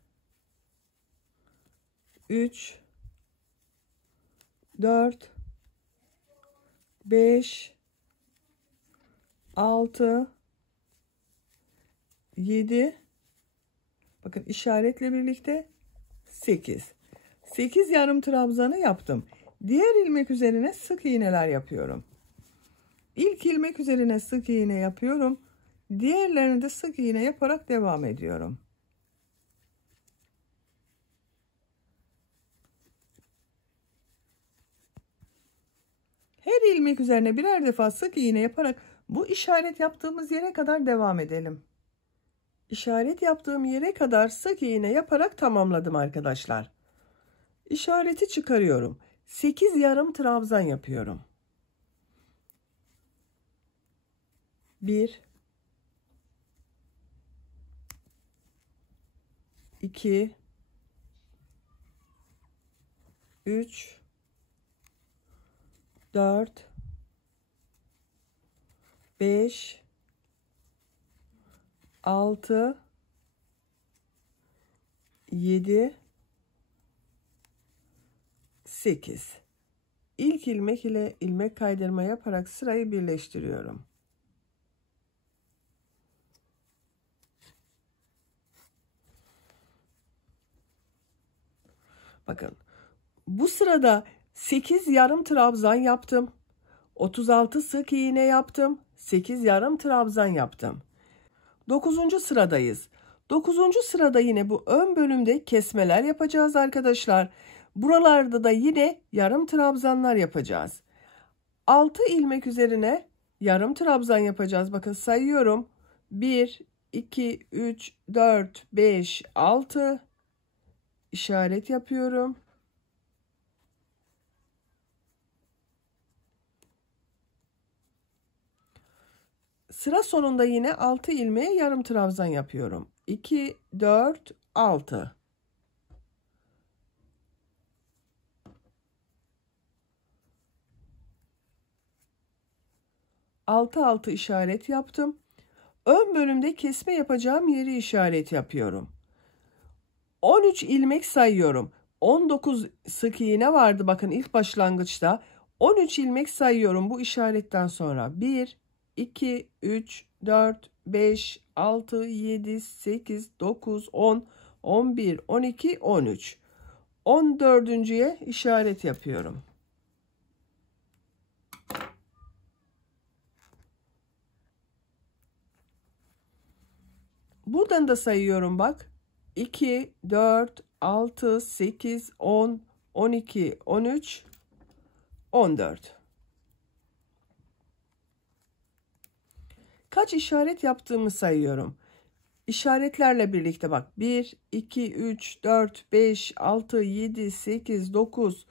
3, 4, 5, 6, 7, bakın işaretle birlikte 8. 8 yarım trabzanı yaptım. Diğer ilmek üzerine sık iğneler yapıyorum. İlk ilmek üzerine sık iğne yapıyorum. Diğerlerini de sık iğne yaparak devam ediyorum. Her ilmek üzerine birer defa sık iğne yaparak bu işaret yaptığımız yere kadar devam edelim. İşaret yaptığım yere kadar sık iğne yaparak tamamladım arkadaşlar. İşareti çıkarıyorum. 8 yarım trabzan yapıyorum. 1, 2, 3, 4, 5, 6, 7, 8. İlk ilmek ile ilmek kaydırma yaparak sırayı birleştiriyorum. Bakın bu sırada 8 yarım trabzan yaptım. 36 sık iğne yaptım. 8 yarım trabzan yaptım. 9. sıradayız. 9. sırada yine bu ön bölümde kesmeler yapacağız arkadaşlar. Buralarda da yine yarım trabzanlar yapacağız. 6 ilmek üzerine yarım trabzan yapacağız. Bakın sayıyorum. 1, 2, 3, 4, 5, 6 işaret yapıyorum. Sıra sonunda yine 6 ilmeğe yarım trabzan yapıyorum. 2, 4, 6. Altı altı işaret yaptım. Ön bölümde kesme yapacağım yeri işaret yapıyorum. 13 ilmek sayıyorum. 19 sık iğne vardı bakın ilk başlangıçta. 13 ilmek sayıyorum bu işaretten sonra. 1, 2, 3, 4, 5, 6, 7, 8, 9, 10, 11, 12, 13. 14.'ye işaret yapıyorum. Buradan da sayıyorum bak. 2, 4, 6, 8, 10, 12, 13, 14. Kaç işaret yaptığımı sayıyorum. İşaretlerle birlikte bak. 1, 2, 3, 4, 5, 6, 7, 8, 9,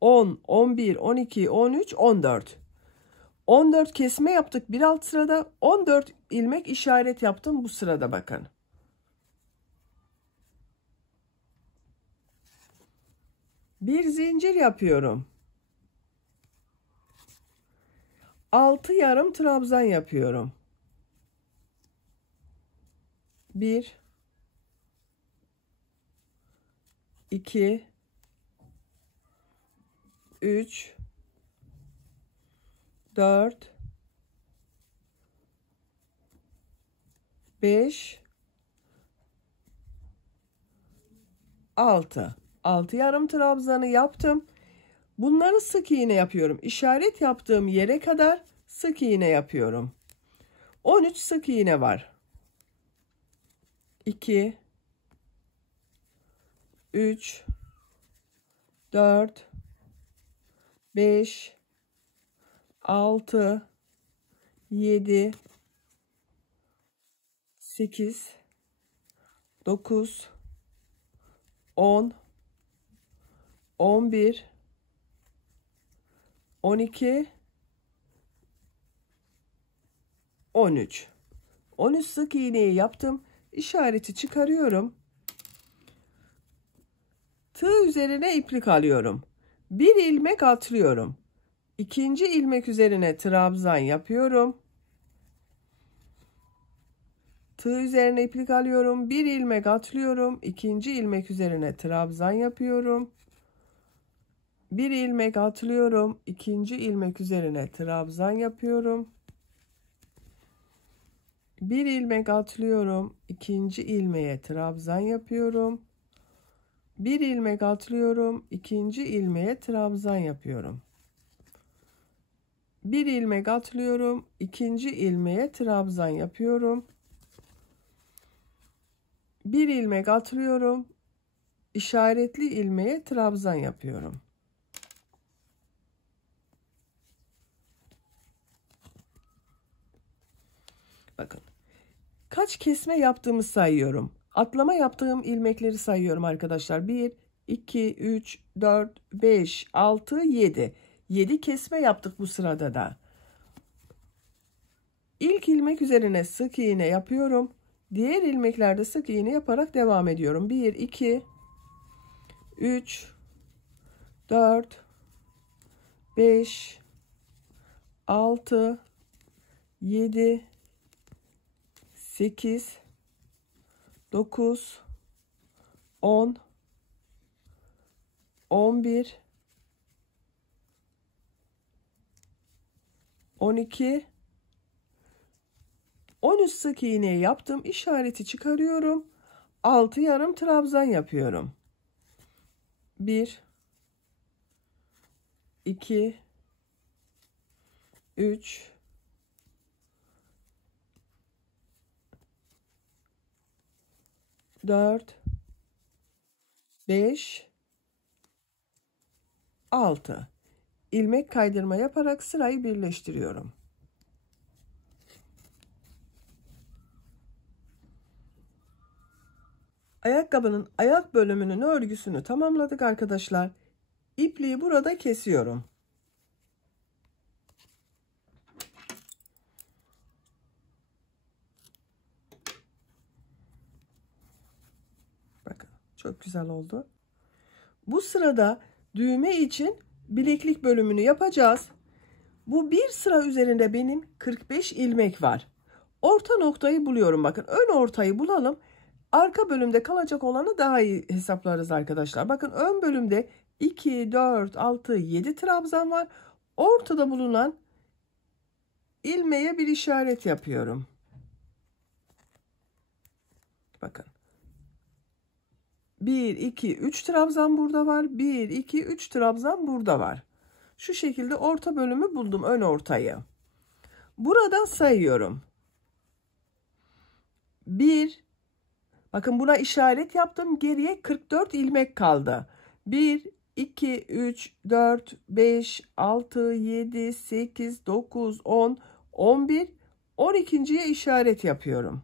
10, 11, 12, 13, 14. 14 kesme yaptık bir alt sırada. 14 ilmek işaret yaptım bu sırada bakın. Bir zincir yapıyorum. 6 yarım trabzan yapıyorum. 1, 2, 3, 4, 5, 6. 6 yarım trabzanı yaptım. Bunları sık iğne yapıyorum. İşaret yaptığım yere kadar sık iğne yapıyorum. 13 sık iğne var. 2, 3, 4, 5, 6, 7, 8, 9, 10, 11, 12, 13. 13 sık iğneyi yaptım. İşareti çıkarıyorum. Tığ üzerine iplik alıyorum. Bir ilmek atlıyorum. İkinci ilmek üzerine trabzan yapıyorum. Tığ üzerine iplik alıyorum. Bir ilmek atlıyorum. İkinci ilmek üzerine trabzan yapıyorum. Bir ilmek atlıyorum. İkinci ilmek üzerine trabzan yapıyorum. Bir ilmek atlıyorum. İkinci ilmeğe trabzan yapıyorum. Bir ilmek atlıyorum. İkinci ilmeğe trabzan yapıyorum. Bir ilmek atlıyorum. İkinci ilmeğe trabzan yapıyorum. Bir ilmek atlıyorum. İşaretli ilmeğe trabzan yapıyorum. Bakın. Kaç kesme yaptığımı sayıyorum. Atlama yaptığım ilmekleri sayıyorum arkadaşlar. 1, 2, 3, 4, 5, 6, 7. 7 kesme yaptık bu sırada da. İlk ilmek üzerine sık iğne yapıyorum. Diğer ilmeklerde sık iğne yaparak devam ediyorum. 1, 2, 3, 4, 5, 6, 7, 8, 9, 10, 11, 12, 13 sık iğne yaptım. İşareti çıkarıyorum. 6 yarım trabzan yapıyorum. 1, 2, 3, 4, 5, 6. İlmek kaydırma yaparak sırayı birleştiriyorum. Ayakkabının ayak bölümünün örgüsünü tamamladık arkadaşlar. İpliği burada kesiyorum. Bakın çok güzel oldu. Bu sırada düğme için bileklik bölümünü yapacağız. Bu bir sıra üzerinde benim 45 ilmek var. Orta noktayı buluyorum. Bakın ön ortayı bulalım. Arka bölümde kalacak olanı daha iyi hesaplarız arkadaşlar. Bakın ön bölümde 2, 4, 6, 7 trabzan var. Ortada bulunan ilmeğe bir işaret yapıyorum. Bakın. 1, 2, 3 trabzan burada var. 1, 2, 3 trabzan burada var. Şu şekilde orta bölümü buldum, ön ortayı. Buradan sayıyorum. 1, bakın buna işaret yaptım. Geriye 44 ilmek kaldı. 1, 2, 3, 4, 5, 6, 7, 8, 9, 10, 11, 12.'ye işaret yapıyorum.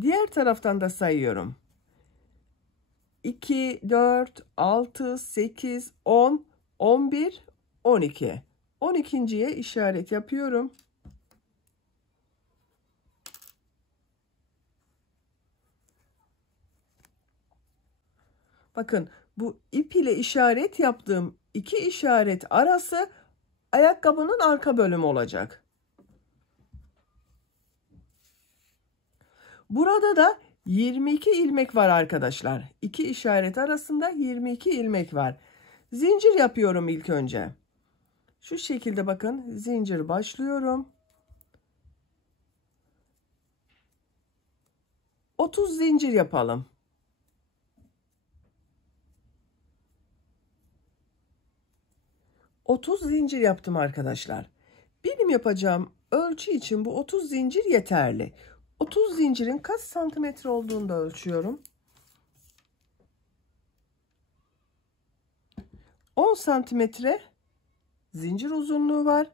Diğer taraftan da sayıyorum. 2, 4, 6, 8, 10, 11, 12. 12.'ye işaret yapıyorum. Bakın bu ip ile işaret yaptığım iki işaret arası ayakkabının arka bölümü olacak. Burada da 22 ilmek var arkadaşlar. İki işaret arasında 22 ilmek var. Zincir yapıyorum ilk önce. Şu şekilde bakın zincir başlıyorum. 30 zincir yapalım. Otuz zincir yaptım arkadaşlar. Benim yapacağım ölçü için bu 30 zincir yeterli. 30 zincirin kaç santimetre olduğunu da ölçüyorum. 10 santimetre zincir uzunluğu var.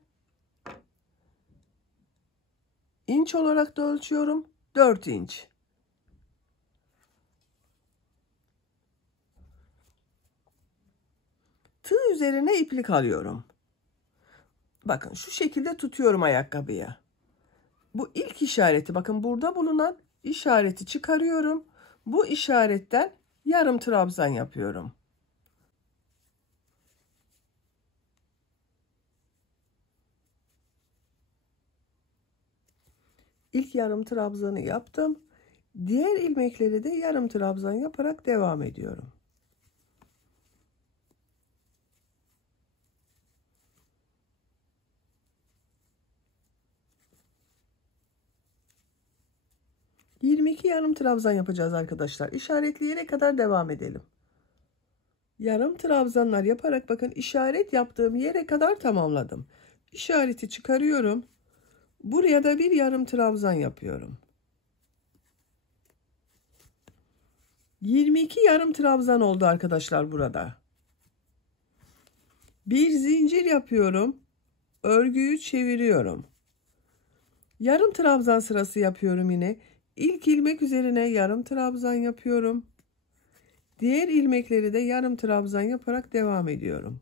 İnç olarak da ölçüyorum. 4 inç. Tığ üzerine iplik alıyorum. Bakın şu şekilde tutuyorum ayakkabıyı. Bu ilk işareti, bakın burada bulunan işareti çıkarıyorum. Bu işaretten yarım trabzan yapıyorum. İlk yarım trabzanı yaptım. Diğer ilmekleri de yarım trabzan yaparak devam ediyorum. ...22 yarım trabzan yapacağız arkadaşlar. İşaretleyene kadar devam edelim. Yarım trabzanlar yaparak bakın işaret yaptığım yere kadar tamamladım. İşareti çıkarıyorum. Buraya da bir yarım trabzan yapıyorum. 22 yarım trabzan oldu arkadaşlar burada. Bir zincir yapıyorum. Örgüyü çeviriyorum. Yarım trabzan sırası yapıyorum yine. İlk ilmek üzerine yarım trabzan yapıyorum. Diğer ilmekleri de yarım trabzan yaparak devam ediyorum.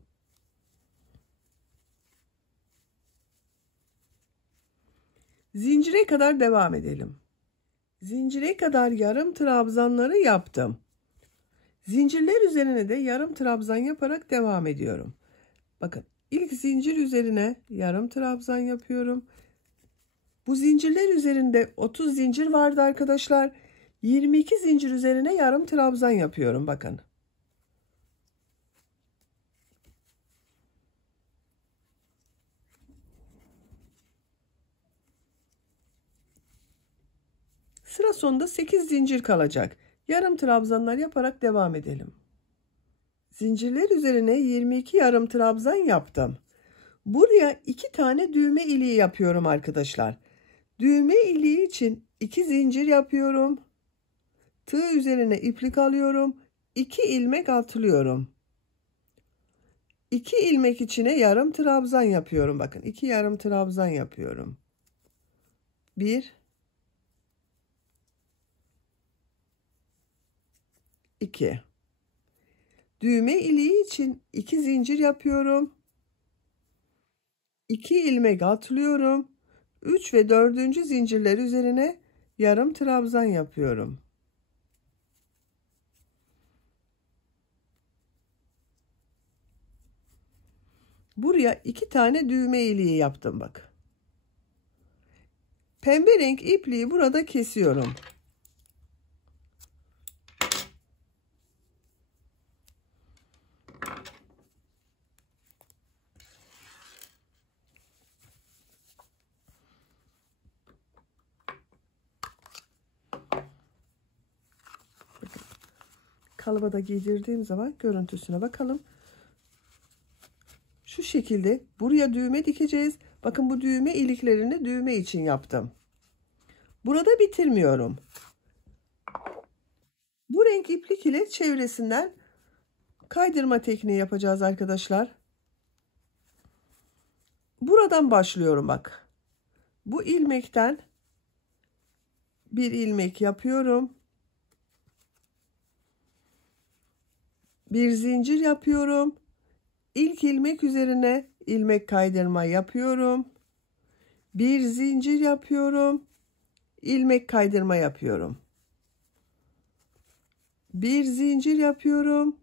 Zincire kadar devam edelim. Zincire kadar yarım trabzanları yaptım. Zincirler üzerine de yarım trabzan yaparak devam ediyorum. Bakın ilk zincir üzerine yarım trabzan yapıyorum. Bu zincirler üzerinde 30 zincir vardı arkadaşlar. 22 zincir üzerine yarım trabzan yapıyorum bakın. Sıra sonunda 8 zincir kalacak. Yarım trabzanlar yaparak devam edelim. Zincirler üzerine 22 yarım trabzan yaptım. Buraya 2 tane düğme iliği yapıyorum arkadaşlar. Düğme iliği için 2 zincir yapıyorum. Tığ üzerine iplik alıyorum. 2 ilmek atlıyorum. 2 ilmek içine yarım trabzan yapıyorum. Bakın 2 yarım trabzan yapıyorum. 1, 2. Düğme iliği için 2 zincir yapıyorum. 2 ilmek atlıyorum. 3 ve 4. zincirler üzerine yarım trabzan yapıyorum. Buraya 2 tane düğme iliği yaptım bak. Pembe renk ipliği burada kesiyorum. Kalıba da giydirdiğim zaman görüntüsüne bakalım. Şu şekilde buraya düğme dikeceğiz. Bakın bu düğme iliklerini düğme için yaptım. Burada bitirmiyorum. Bu renk iplik ile çevresinden kaydırma tekniği yapacağız arkadaşlar. Buradan başlıyorum bak. Bu ilmekten bir ilmek yapıyorum. Bir zincir yapıyorum. İlk ilmek üzerine ilmek kaydırma yapıyorum. Bir zincir yapıyorum. İlmek kaydırma yapıyorum. Bir zincir yapıyorum.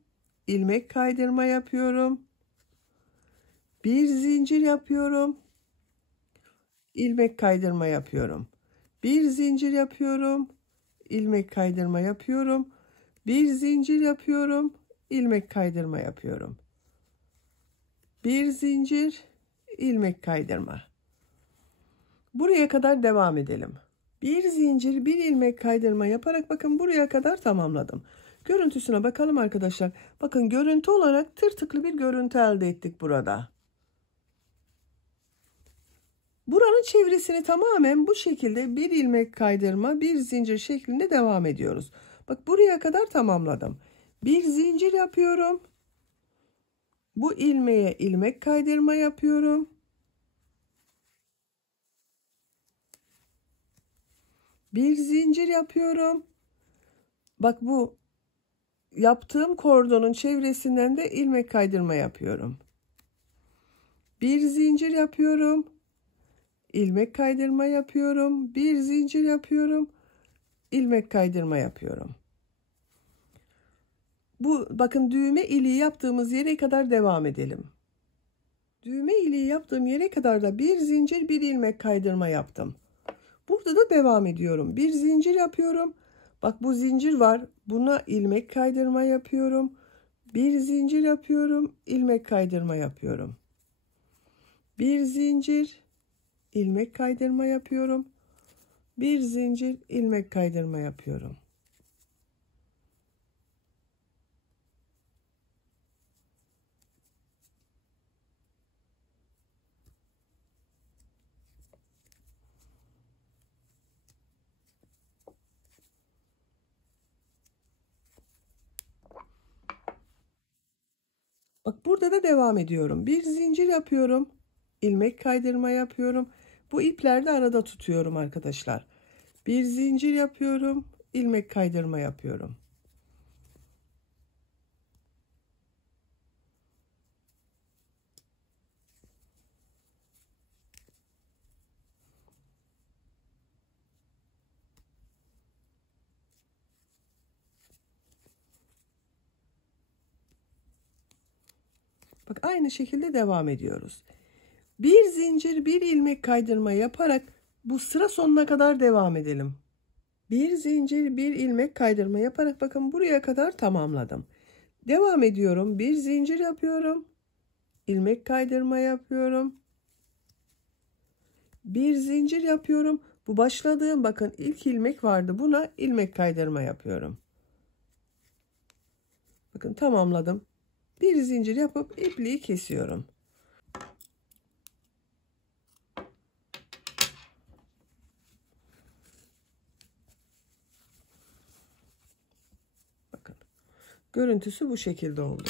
İlmek kaydırma yapıyorum. Bir zincir yapıyorum. İlmek kaydırma yapıyorum. Bir zincir yapıyorum. İlmek kaydırma yapıyorum. Bir zincir yapıyorum. İlmek kaydırma yapıyorum. Bir zincir, ilmek kaydırma. Buraya kadar devam edelim. Bir zincir, bir ilmek kaydırma yaparak bakın buraya kadar tamamladım. Görüntüsüne bakalım arkadaşlar. Bakın görüntü olarak tırtıklı bir görüntü elde ettik burada. Buranın çevresini tamamen bu şekilde bir ilmek kaydırma, bir zincir şeklinde devam ediyoruz. Bak buraya kadar tamamladım. Bir zincir yapıyorum. Bu ilmeğe ilmek kaydırma yapıyorum. Bir zincir yapıyorum. Bak bu yaptığım kordonun çevresinden de ilmek kaydırma yapıyorum. Bir zincir yapıyorum. İlmek kaydırma yapıyorum. Bir zincir yapıyorum. İlmek kaydırma yapıyorum. Bu bakın düğme iliği yaptığımız yere kadar devam edelim. Düğme iliği yaptığım yere kadar da bir zincir, bir ilmek kaydırma yaptım. Burada da devam ediyorum. Bir zincir yapıyorum. Bak bu zincir var. Buna ilmek kaydırma yapıyorum. Bir zincir yapıyorum. İlmek kaydırma yapıyorum. Bir zincir, ilmek kaydırma yapıyorum. Bir zincir, ilmek kaydırma yapıyorum. Bak burada da devam ediyorum. Bir zincir yapıyorum. İlmek kaydırma yapıyorum. Bu ipleri de arada tutuyorum arkadaşlar. Bir zincir yapıyorum. İlmek kaydırma yapıyorum. Bak aynı şekilde devam ediyoruz. Bir zincir, bir ilmek kaydırma yaparak bu sıra sonuna kadar devam edelim. Bir zincir, bir ilmek kaydırma yaparak bakın buraya kadar tamamladım. Devam ediyorum. Bir zincir yapıyorum. İlmek kaydırma yapıyorum. Bir zincir yapıyorum. Bu başladığım bakın ilk ilmek vardı. Buna ilmek kaydırma yapıyorum. Bakın tamamladım. Bir zincir yapıp ipliği kesiyorum. Bakın. Görüntüsü bu şekilde oldu.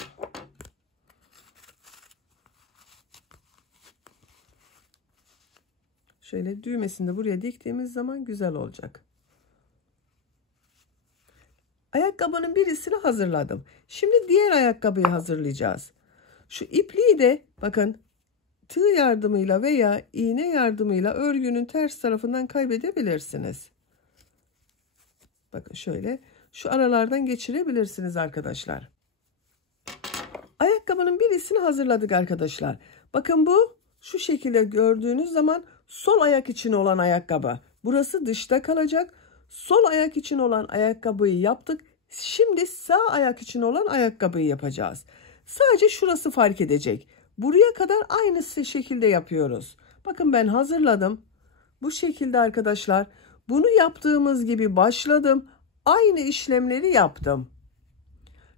Şöyle düğmesini de buraya diktiğimiz zaman güzel olacak. Ayakkabının birisini hazırladım. Şimdi diğer ayakkabıyı hazırlayacağız. Şu ipliği de bakın tığ yardımıyla veya iğne yardımıyla örgünün ters tarafından kaybedebilirsiniz. Bakın şöyle şu aralardan geçirebilirsiniz arkadaşlar. Ayakkabının birisini hazırladık arkadaşlar. Bakın bu şu şekilde gördüğünüz zaman sol ayak için olan ayakkabı. Burası dışta kalacak. Sol ayak için olan ayakkabıyı yaptık. Şimdi sağ ayak için olan ayakkabıyı yapacağız. Sadece şurası fark edecek. Buraya kadar aynı şekilde yapıyoruz. Bakın ben hazırladım. Bu şekilde arkadaşlar. Bunu yaptığımız gibi başladım. Aynı işlemleri yaptım.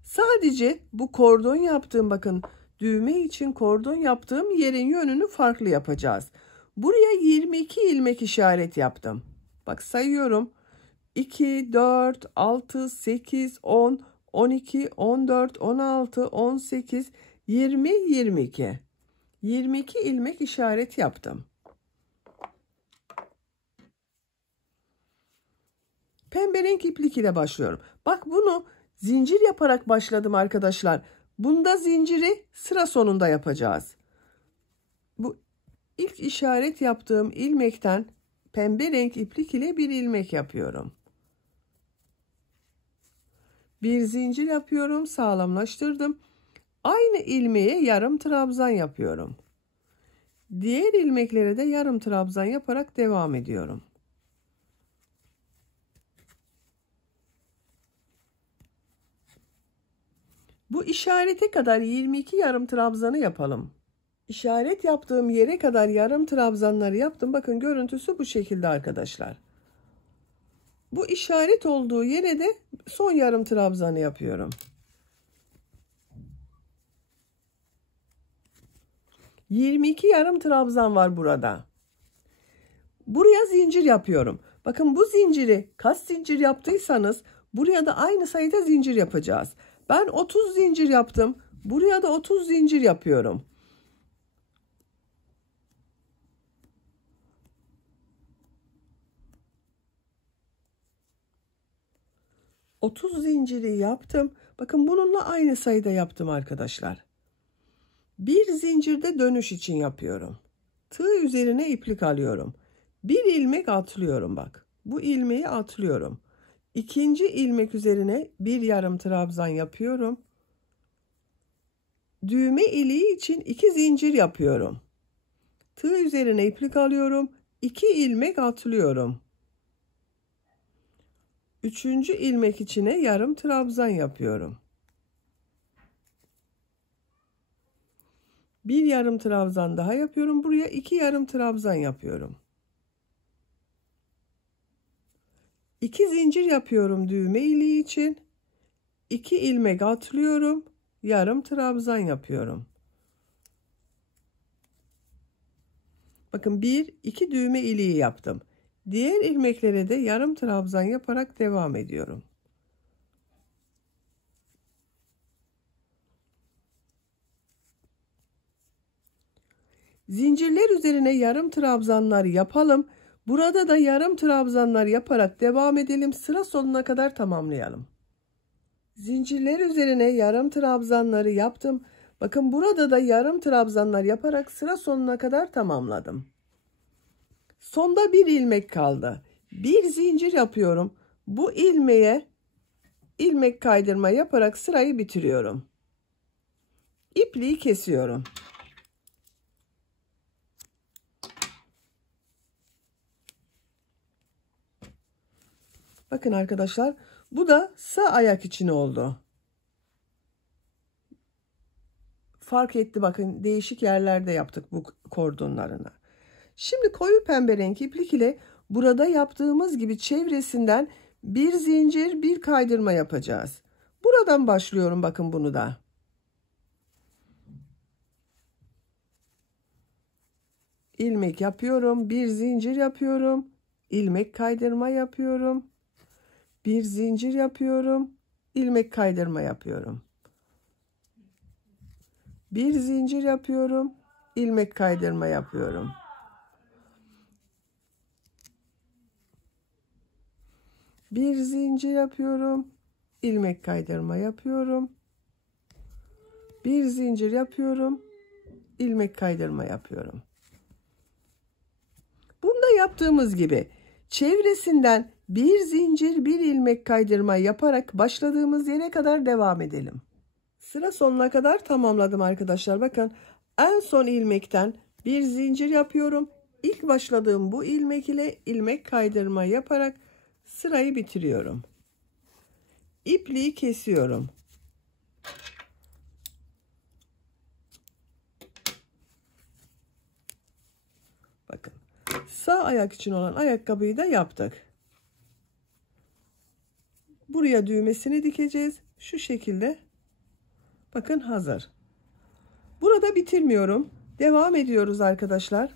Sadece bu kordon yaptığım bakın düğme için kordon yaptığım yerin yönünü farklı yapacağız. Buraya 22 ilmek işaret yaptım. Bak sayıyorum. 2, 4, 6, 8, 10, 12, 14, 16, 18, 20, 22. 22 ilmek işaret yaptım. Pembe renk iplik ile başlıyorum. Bak bunu zincir yaparak başladım arkadaşlar. Bunda zinciri sıra sonunda yapacağız. Bu ilk işaret yaptığım ilmekten pembe renk iplik ile bir ilmek yapıyorum. Bir zincir yapıyorum, sağlamlaştırdım. Aynı ilmeğe yarım trabzan yapıyorum. Diğer ilmeklere de yarım trabzan yaparak devam ediyorum. Bu işarete kadar 22 yarım trabzanı yapalım. İşaret yaptığım yere kadar yarım trabzanları yaptım. Bakın görüntüsü bu şekilde arkadaşlar. Bu işaret olduğu yere de son yarım trabzanı yapıyorum. 22 yarım trabzan var burada. Buraya zincir yapıyorum. Bakın bu zinciri kaç zincir yaptıysanız buraya da aynı sayıda zincir yapacağız. Ben 30 zincir yaptım. Buraya da 30 zincir yapıyorum. ...30 zinciri yaptım. Bakın bununla aynı sayıda yaptım arkadaşlar. Bir zincirde dönüş için yapıyorum. Tığ üzerine iplik alıyorum. Bir ilmek atlıyorum bak. Bu ilmeği atlıyorum. İkinci ilmek üzerine bir yarım trabzan yapıyorum. Düğme iliği için 2 zincir yapıyorum. Tığ üzerine iplik alıyorum. 2 ilmek atlıyorum. Üçüncü ilmek içine yarım trabzan yapıyorum. Bir yarım trabzan daha yapıyorum. Buraya 2 yarım trabzan yapıyorum. 2 zincir yapıyorum düğme iliği için. 2 ilmek atlıyorum. Yarım trabzan yapıyorum. Bakın 1 2 düğme iliği yaptım. Diğer ilmeklere de yarım trabzan yaparak devam ediyorum. Zincirler üzerine yarım trabzanlar yapalım. Burada da yarım trabzanlar yaparak devam edelim. Sıra sonuna kadar tamamlayalım. Zincirler üzerine yarım trabzanları yaptım. Bakın burada da yarım trabzanlar yaparak sıra sonuna kadar tamamladım. Sonda bir ilmek kaldı. Bir zincir yapıyorum. Bu ilmeğe ilmek kaydırma yaparak sırayı bitiriyorum. İpliği kesiyorum. Bakın arkadaşlar, bu da sağ ayak için oldu. Fark etti bakın, değişik yerlerde yaptık bu kordonlarını. Şimdi koyu pembe renk iplik ile burada yaptığımız gibi çevresinden bir zincir, bir kaydırma yapacağız. Buradan başlıyorum bakın bunu da. İlmek yapıyorum, bir zincir yapıyorum, ilmek kaydırma yapıyorum. Bir zincir yapıyorum, ilmek kaydırma yapıyorum. Bir zincir yapıyorum, ilmek kaydırma yapıyorum. Bir zincir yapıyorum. İlmek kaydırma yapıyorum. Bir zincir yapıyorum. İlmek kaydırma yapıyorum. Bunda yaptığımız gibi çevresinden bir zincir, bir ilmek kaydırma yaparak başladığımız yere kadar devam edelim. Sıra sonuna kadar tamamladım arkadaşlar. Bakın en son ilmekten bir zincir yapıyorum. İlk başladığım bu ilmek ile ilmek kaydırma yaparak sırayı bitiriyorum. İpliği kesiyorum. Bakın sağ ayak için olan ayakkabıyı da yaptık. Buraya düğmesini dikeceğiz. Şu şekilde. Bakın hazır. Burada bitirmiyorum. Devam ediyoruz arkadaşlar.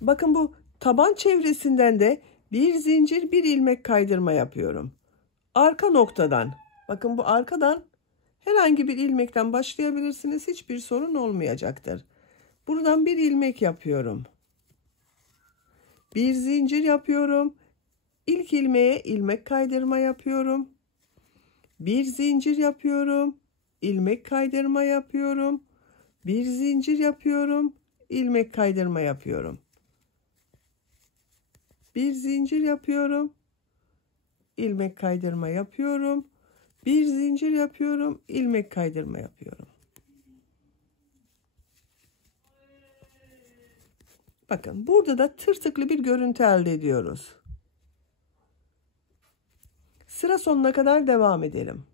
Bakın bu taban çevresinden de bir zincir, bir ilmek kaydırma yapıyorum. Arka noktadan. Bakın bu arkadan herhangi bir ilmekten başlayabilirsiniz. Hiçbir sorun olmayacaktır. Buradan bir ilmek yapıyorum. Bir zincir yapıyorum. İlk ilmeğe ilmek kaydırma yapıyorum. Bir zincir yapıyorum. İlmek kaydırma yapıyorum. Bir zincir yapıyorum. İlmek kaydırma yapıyorum. Bir zincir yapıyorum. İlmek kaydırma yapıyorum. Bir zincir yapıyorum. İlmek kaydırma yapıyorum. Bakın burada da tırtıklı bir görüntü elde ediyoruz. Sıra sonuna kadar devam edelim.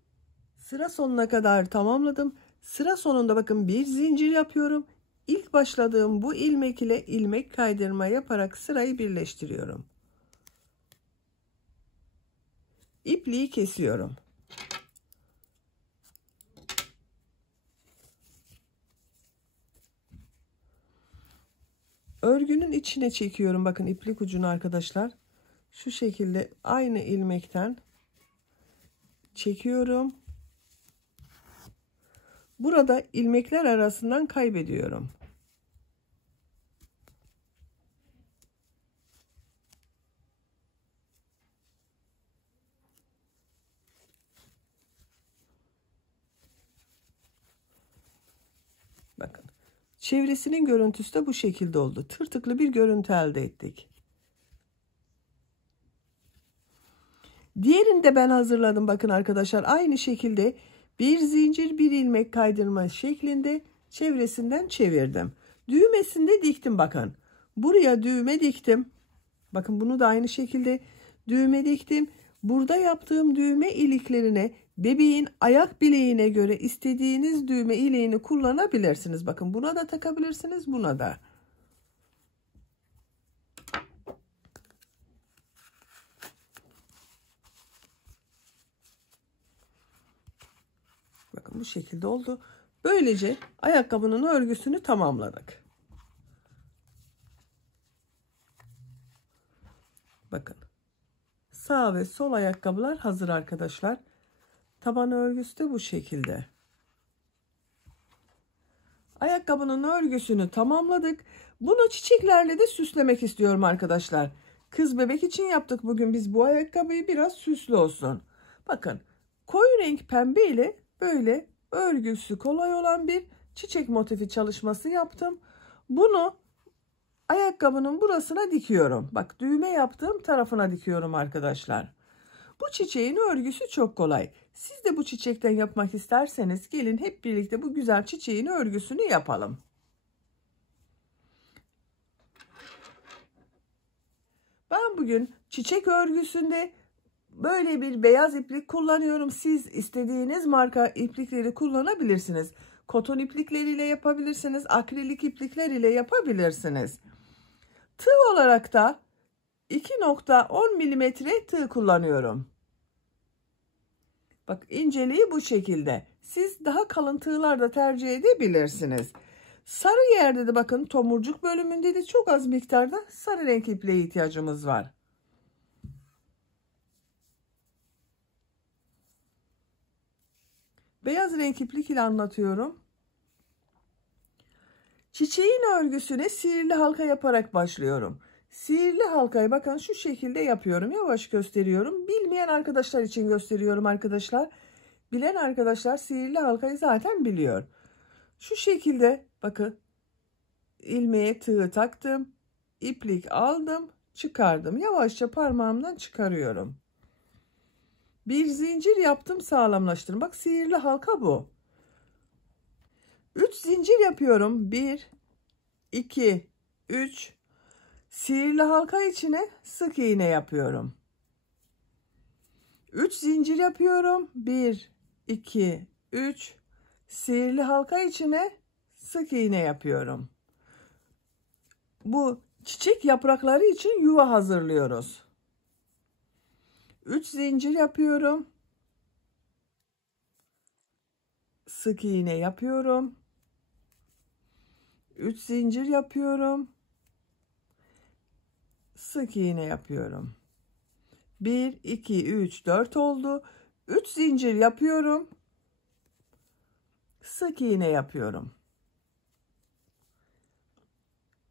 Sıra sonuna kadar tamamladım. Sıra sonunda bakın bir zincir yapıyorum. İlk başladığım bu ilmek ile ilmek kaydırma yaparak sırayı birleştiriyorum. İpliği kesiyorum. Örgünün içine çekiyorum. Bakın iplik ucunu arkadaşlar. Şu şekilde aynı ilmekten çekiyorum. Burada ilmekler arasından kaybediyorum. Bakın. Çevresinin görüntüsü de bu şekilde oldu. Tırtıklı bir görüntü elde ettik. Diğerini de ben hazırladım. Bakın arkadaşlar aynı şekilde bir zincir, bir ilmek kaydırma şeklinde çevresinden çevirdim. Düğmesini de diktim bakın. Buraya düğme diktim. Bakın bunu da aynı şekilde düğme diktim. Burada yaptığım düğme iliklerine bebeğin ayak bileğine göre istediğiniz düğme iliğini kullanabilirsiniz. Bakın buna da takabilirsiniz, buna da. Bakın bu şekilde oldu. Böylece ayakkabının örgüsünü tamamladık. Bakın. Sağ ve sol ayakkabılar hazır arkadaşlar. Taban örgüsü de bu şekilde. Ayakkabının örgüsünü tamamladık. Bunu çiçeklerle de süslemek istiyorum arkadaşlar. Kız bebek için yaptık bugün biz bu ayakkabıyı, biraz süslü olsun. Bakın koyu renk pembe ile böyle örgüsü kolay olan bir çiçek motifi çalışması yaptım. Bunu ayakkabının burasına dikiyorum. Bak düğme yaptığım tarafına dikiyorum arkadaşlar. Bu çiçeğin örgüsü çok kolay. Siz de bu çiçekten yapmak isterseniz gelin hep birlikte bu güzel çiçeğin örgüsünü yapalım. Ben bugün çiçek örgüsünde böyle bir beyaz iplik kullanıyorum. Siz istediğiniz marka iplikleri kullanabilirsiniz. Koton iplikleriyle yapabilirsiniz. Akrilik iplikler ile yapabilirsiniz. Tığ olarak da 2.10 milimetre tığ kullanıyorum. Bak inceliği bu şekilde. Siz daha kalın tığlar da tercih edebilirsiniz. Sarı yerde de bakın tomurcuk bölümünde de çok az miktarda sarı renk ipliğe ihtiyacımız var. Beyaz renk iplik ile anlatıyorum. Çiçeğin örgüsüne sihirli halka yaparak başlıyorum. Sihirli halkayı bakın şu şekilde yapıyorum. Yavaş gösteriyorum. Bilmeyen arkadaşlar için gösteriyorum arkadaşlar. Bilen arkadaşlar sihirli halkayı zaten biliyor. Şu şekilde bakın, ilmeğe tığ taktım. İplik aldım, çıkardım. Yavaşça parmağımdan çıkarıyorum. Bir zincir yaptım, sağlamlaştırdım. Bak sihirli halka bu. 3 zincir yapıyorum. 1 2 3. Sihirli halka içine sık iğne yapıyorum. 3 zincir yapıyorum. 1 2 3. Sihirli halka içine sık iğne yapıyorum. Bu çiçek yaprakları için yuva hazırlıyoruz. 3 zincir yapıyorum. Sık iğne yapıyorum. 3 zincir yapıyorum. Sık iğne yapıyorum. 1 2 3 4 oldu. 3 zincir yapıyorum. Sık iğne yapıyorum.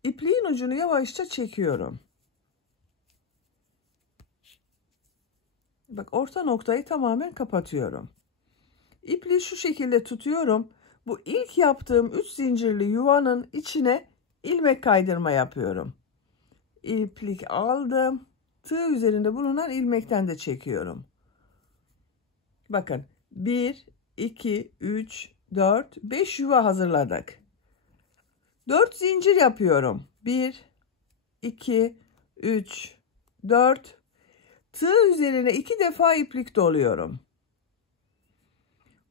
İpliğin ucunu yavaşça çekiyorum. Bak orta noktayı tamamen kapatıyorum. İpliği şu şekilde tutuyorum. Bu ilk yaptığım 3 zincirli yuvanın içine ilmek kaydırma yapıyorum. İplik aldım. Tığ üzerinde bulunan ilmekten de çekiyorum. Bakın 1 2 3 4 5 yuva hazırladık. 4 zincir yapıyorum. 1 2 3 4. Tığ üzerine 2 defa iplik doluyorum.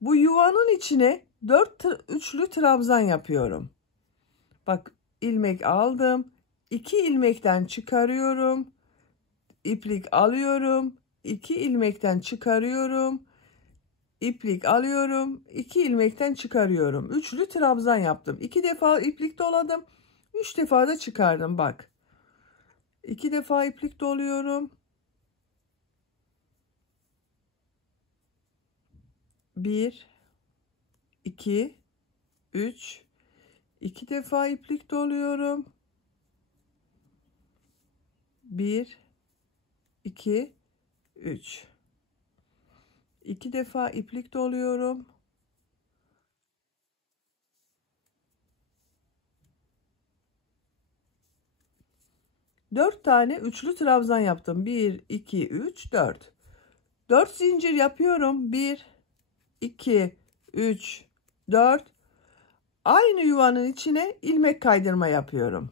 Bu yuvanın içine 4 üçlü trabzan yapıyorum. Bak ilmek aldım. 2 ilmekten çıkarıyorum. İplik alıyorum. 2 ilmekten çıkarıyorum. İplik alıyorum. 2 ilmekten çıkarıyorum. Üçlü trabzan yaptım. 2 defa iplik doladım. 3 defa da çıkardım bak. 2 defa iplik doluyorum. 1 2 3. 2 defa iplik doluyorum. 1 2 3. 2 defa iplik doluyorum. 4 tane üçlü trabzan yaptım. 1 2 3 4. 4 zincir yapıyorum. 1 2 3 4. Aynı yuvanın içine ilmek kaydırma yapıyorum.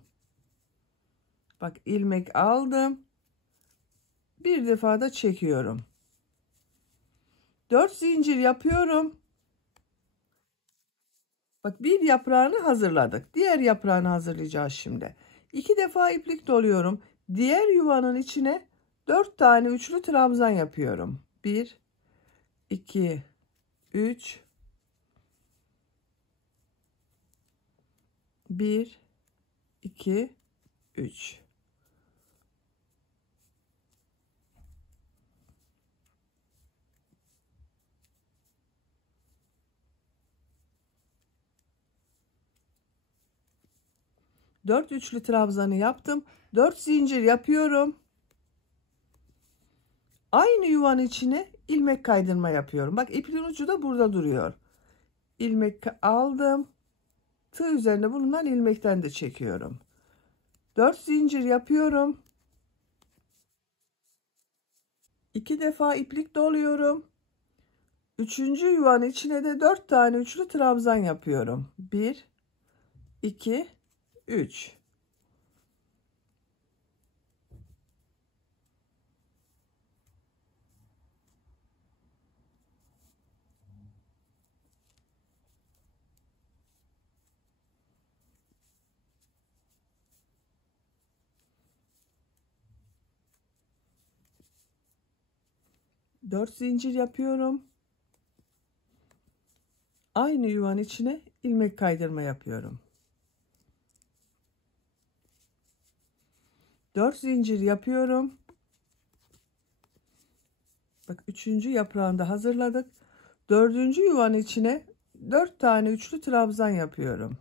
Bak ilmek aldım. Bir defa da çekiyorum. 4 zincir yapıyorum. Bak bir yaprağını hazırladık. Diğer yaprağını hazırlayacağız şimdi. 2 defa iplik doluyorum. Diğer yuvanın içine 4 tane üçlü trabzan yapıyorum. 1 2 3 1 2 3. Dört üçlü trabzanı yaptım. 4 zincir yapıyorum. Aynı yuvanın içine ilmek kaydırma yapıyorum. Bak ipin ucu da burada duruyor. İlmek aldım. Tığ üzerinde bulunan ilmekten de çekiyorum. 4 zincir yapıyorum. 2 defa iplik doluyorum. 3. yuvanın içine de 4 tane üçlü trabzan yapıyorum. 1 2 3. Dört zincir yapıyorum. Aynı yuvanın içine ilmek kaydırma yapıyorum. 4 zincir yapıyorum. Bak 3. yaprağını da hazırladık. 4. yuvanın içine 4 tane üçlü trabzan yapıyorum.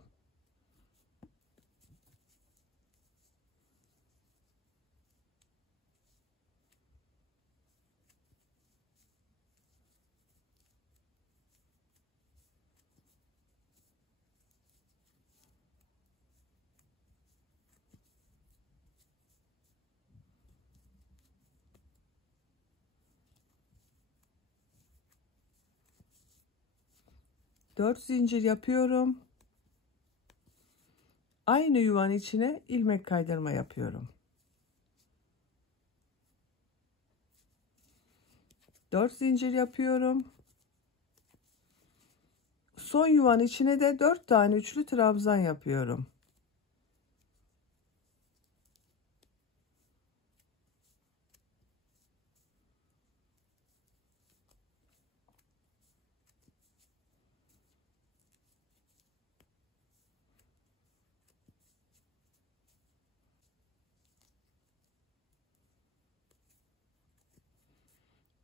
4 zincir yapıyorum. Aynı yuvanın içine ilmek kaydırma yapıyorum. 4 zincir yapıyorum. Son yuvanın içine de 4 tane üçlü trabzan yapıyorum.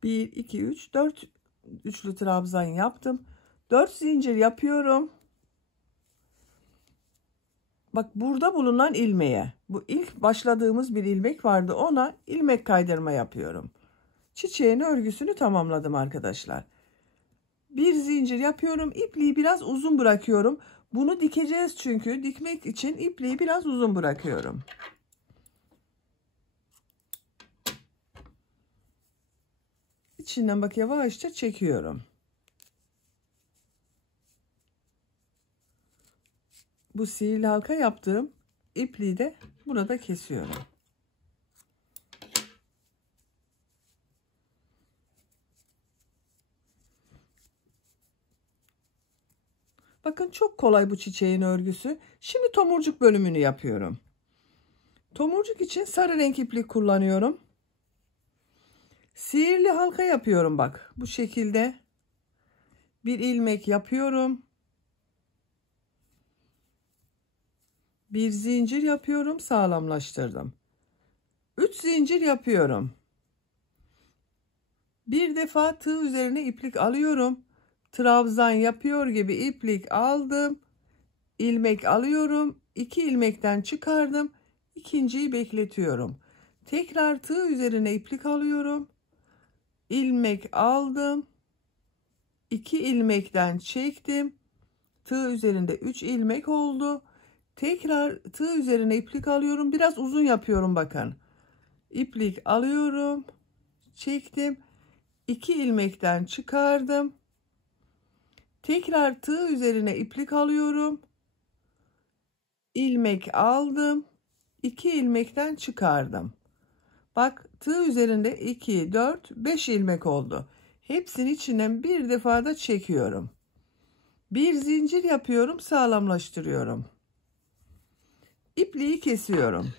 Bir, iki, üç, 4 üçlü trabzan yaptım. 4 zincir yapıyorum. Bak burada bulunan ilmeğe, bu ilk başladığımız bir ilmek vardı, ona ilmek kaydırma yapıyorum. Çiçeğin örgüsünü tamamladım arkadaşlar. Bir zincir yapıyorum. İpliği biraz uzun bırakıyorum. Bunu dikeceğiz çünkü dikmek için ipliği biraz uzun bırakıyorum. İçinden bak yavaşça çekiyorum. Bu sihirli halka yaptığım ipliği de burada kesiyorum. Bakın çok kolay bu çiçeğin örgüsü. Şimdi tomurcuk bölümünü yapıyorum. Tomurcuk için sarı renk iplik kullanıyorum. Sihirli halka yapıyorum bak. Bu şekilde bir ilmek yapıyorum. Bir zincir yapıyorum, sağlamlaştırdım. 3 zincir yapıyorum. Bir defa tığ üzerine iplik alıyorum. Trabzan yapıyor gibi iplik aldım. İlmek alıyorum. 2 ilmekten çıkardım. İkinciyi bekletiyorum. Tekrar tığ üzerine iplik alıyorum. İlmek aldım. 2 ilmekten çektim. Tığ üzerinde 3 ilmek oldu. Tekrar tığ üzerine iplik alıyorum. Biraz uzun yapıyorum bakın. İplik alıyorum. Çektim. 2 ilmekten çıkardım. Tekrar tığ üzerine iplik alıyorum. İlmek aldım. 2 ilmekten çıkardım. Bak tığ üzerinde 2, 4, 5 ilmek oldu. Hepsinin içinden bir defa da çekiyorum. Bir zincir yapıyorum, sağlamlaştırıyorum. İpliği kesiyorum.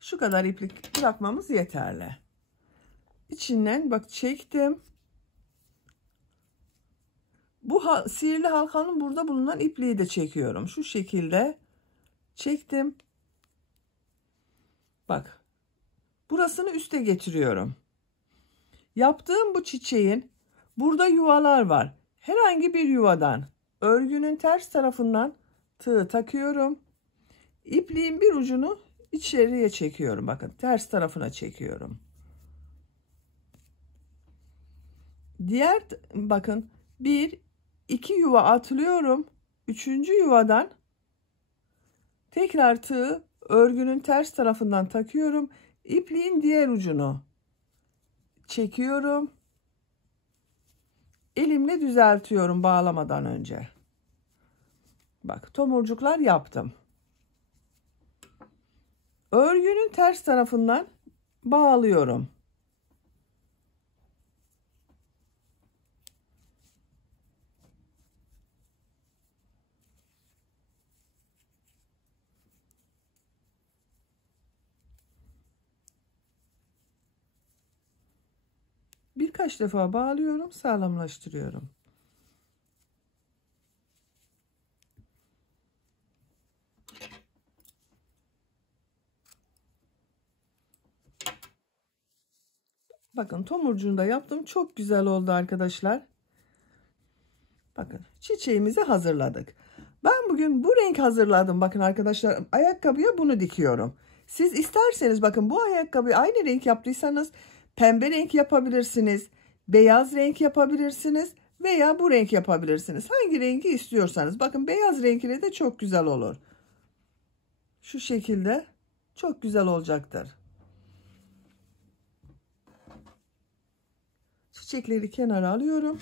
Şu kadar iplik bırakmamız yeterli. İçinden bak çektim. Bu sihirli halkanın burada bulunan ipliği de çekiyorum. Şu şekilde çektim. Bak. Burasını üste getiriyorum. Yaptığım bu çiçeğin burada yuvalar var. Herhangi bir yuvadan örgünün ters tarafından tığ takıyorum. İpliğin bir ucunu içeriye çekiyorum. Bakın ters tarafına çekiyorum. Diğer bakın 1 2 yuva atlıyorum. 3. yuvadan tekrar tığ örgünün ters tarafından takıyorum. İpliğin diğer ucunu çekiyorum. Elimle düzeltiyorum bağlamadan önce. Bak tomurcuklar yaptım. Örgünün ters tarafından bağlıyorum. Birkaç defa bağlıyorum, sağlamlaştırıyorum. Bakın tomurcuğunu da yaptım. Çok güzel oldu arkadaşlar. Bakın çiçeğimizi hazırladık. Ben bugün bu renk hazırladım. Bakın arkadaşlar ayakkabıya bunu dikiyorum. Siz isterseniz bakın bu ayakkabıyı aynı renk yaptıysanız pembe renk yapabilirsiniz. Beyaz renk yapabilirsiniz. Veya bu renk yapabilirsiniz. Hangi rengi istiyorsanız. Bakın beyaz renkine de çok güzel olur. Şu şekilde çok güzel olacaktır. Çiçekleri kenara alıyorum.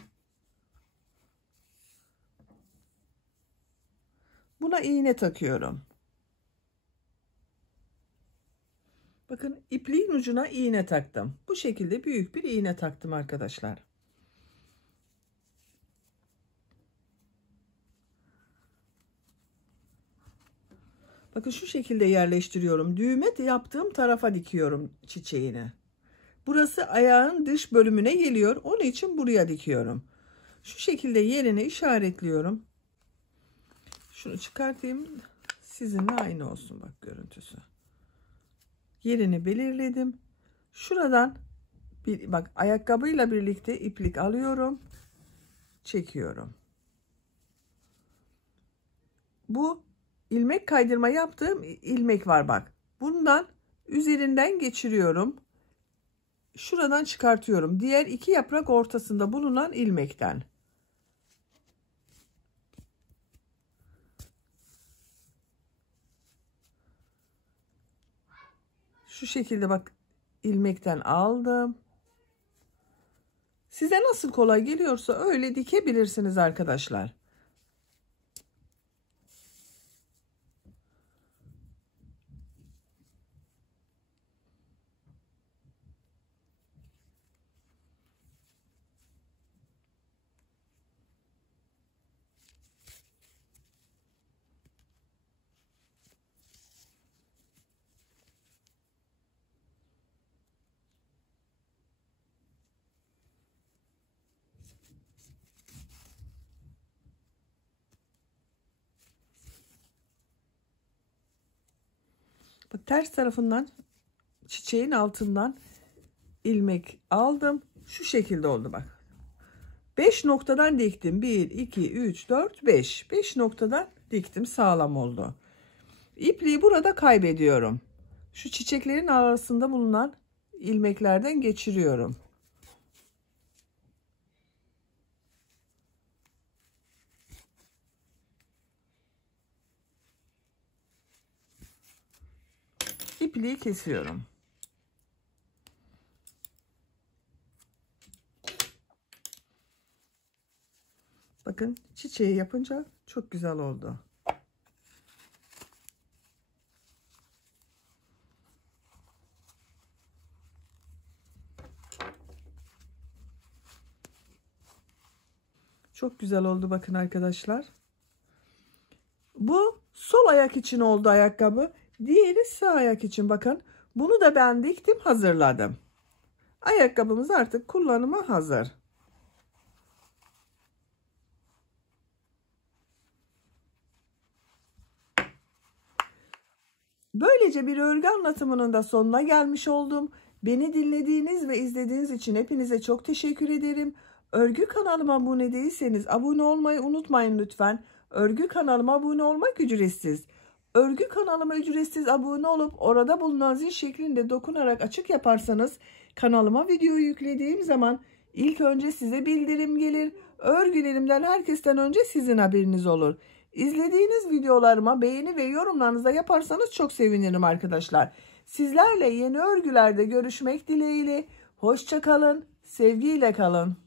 Buna iğne takıyorum. Bakın ipliğin ucuna iğne taktım. Bu şekilde büyük bir iğne taktım arkadaşlar. Bakın şu şekilde yerleştiriyorum. Düğme yaptığım tarafa dikiyorum çiçeğini. Burası ayağın dış bölümüne geliyor. Onun için buraya dikiyorum. Şu şekilde yerini işaretliyorum. Şunu çıkartayım. Sizinle aynı olsun bak görüntüsü. Yerini belirledim. Şuradan bak ayakkabıyla birlikte iplik alıyorum. Çekiyorum. Bu ilmek kaydırma yaptığım ilmek var bak. Bundan üzerinden geçiriyorum. Şuradan çıkartıyorum. Diğer iki yaprak ortasında bulunan ilmekten. Şu şekilde bak ilmekten aldım. Size nasıl kolay geliyorsa öyle dikebilirsiniz arkadaşlar. Bak ters tarafından çiçeğin altından ilmek aldım. Şu şekilde oldu bak. 5 noktadan diktim. 1, 2, 3, 4, 5. 5 noktadan diktim. Sağlam oldu. İpliği burada kaybediyorum. Şu çiçeklerin arasında bulunan ilmeklerden geçiriyorum. İpliği kesiyorum. Bakın çiçeği yapınca çok güzel oldu. Çok güzel oldu bakın arkadaşlar. Bu sol ayak için oldu ayakkabı. Diğeri sağ ayak için bakın. Bunu da ben diktim hazırladım. Ayakkabımız artık kullanıma hazır. Böylece bir örgü anlatımının da sonuna gelmiş oldum. Beni dinlediğiniz ve izlediğiniz için hepinize çok teşekkür ederim. Örgü kanalıma abone değilseniz abone olmayı unutmayın lütfen. Örgü kanalıma abone olmak ücretsiz. Örgü kanalıma ücretsiz abone olup orada bulunan zil şeklinde dokunarak açık yaparsanız kanalıma videoyu yüklediğim zaman ilk önce size bildirim gelir. Örgülerimden herkesten önce sizin haberiniz olur. İzlediğiniz videolarıma beğeni ve yorumlarınızı yaparsanız çok sevinirim arkadaşlar. Sizlerle yeni örgülerde görüşmek dileğiyle. Hoşça kalın, sevgiyle kalın.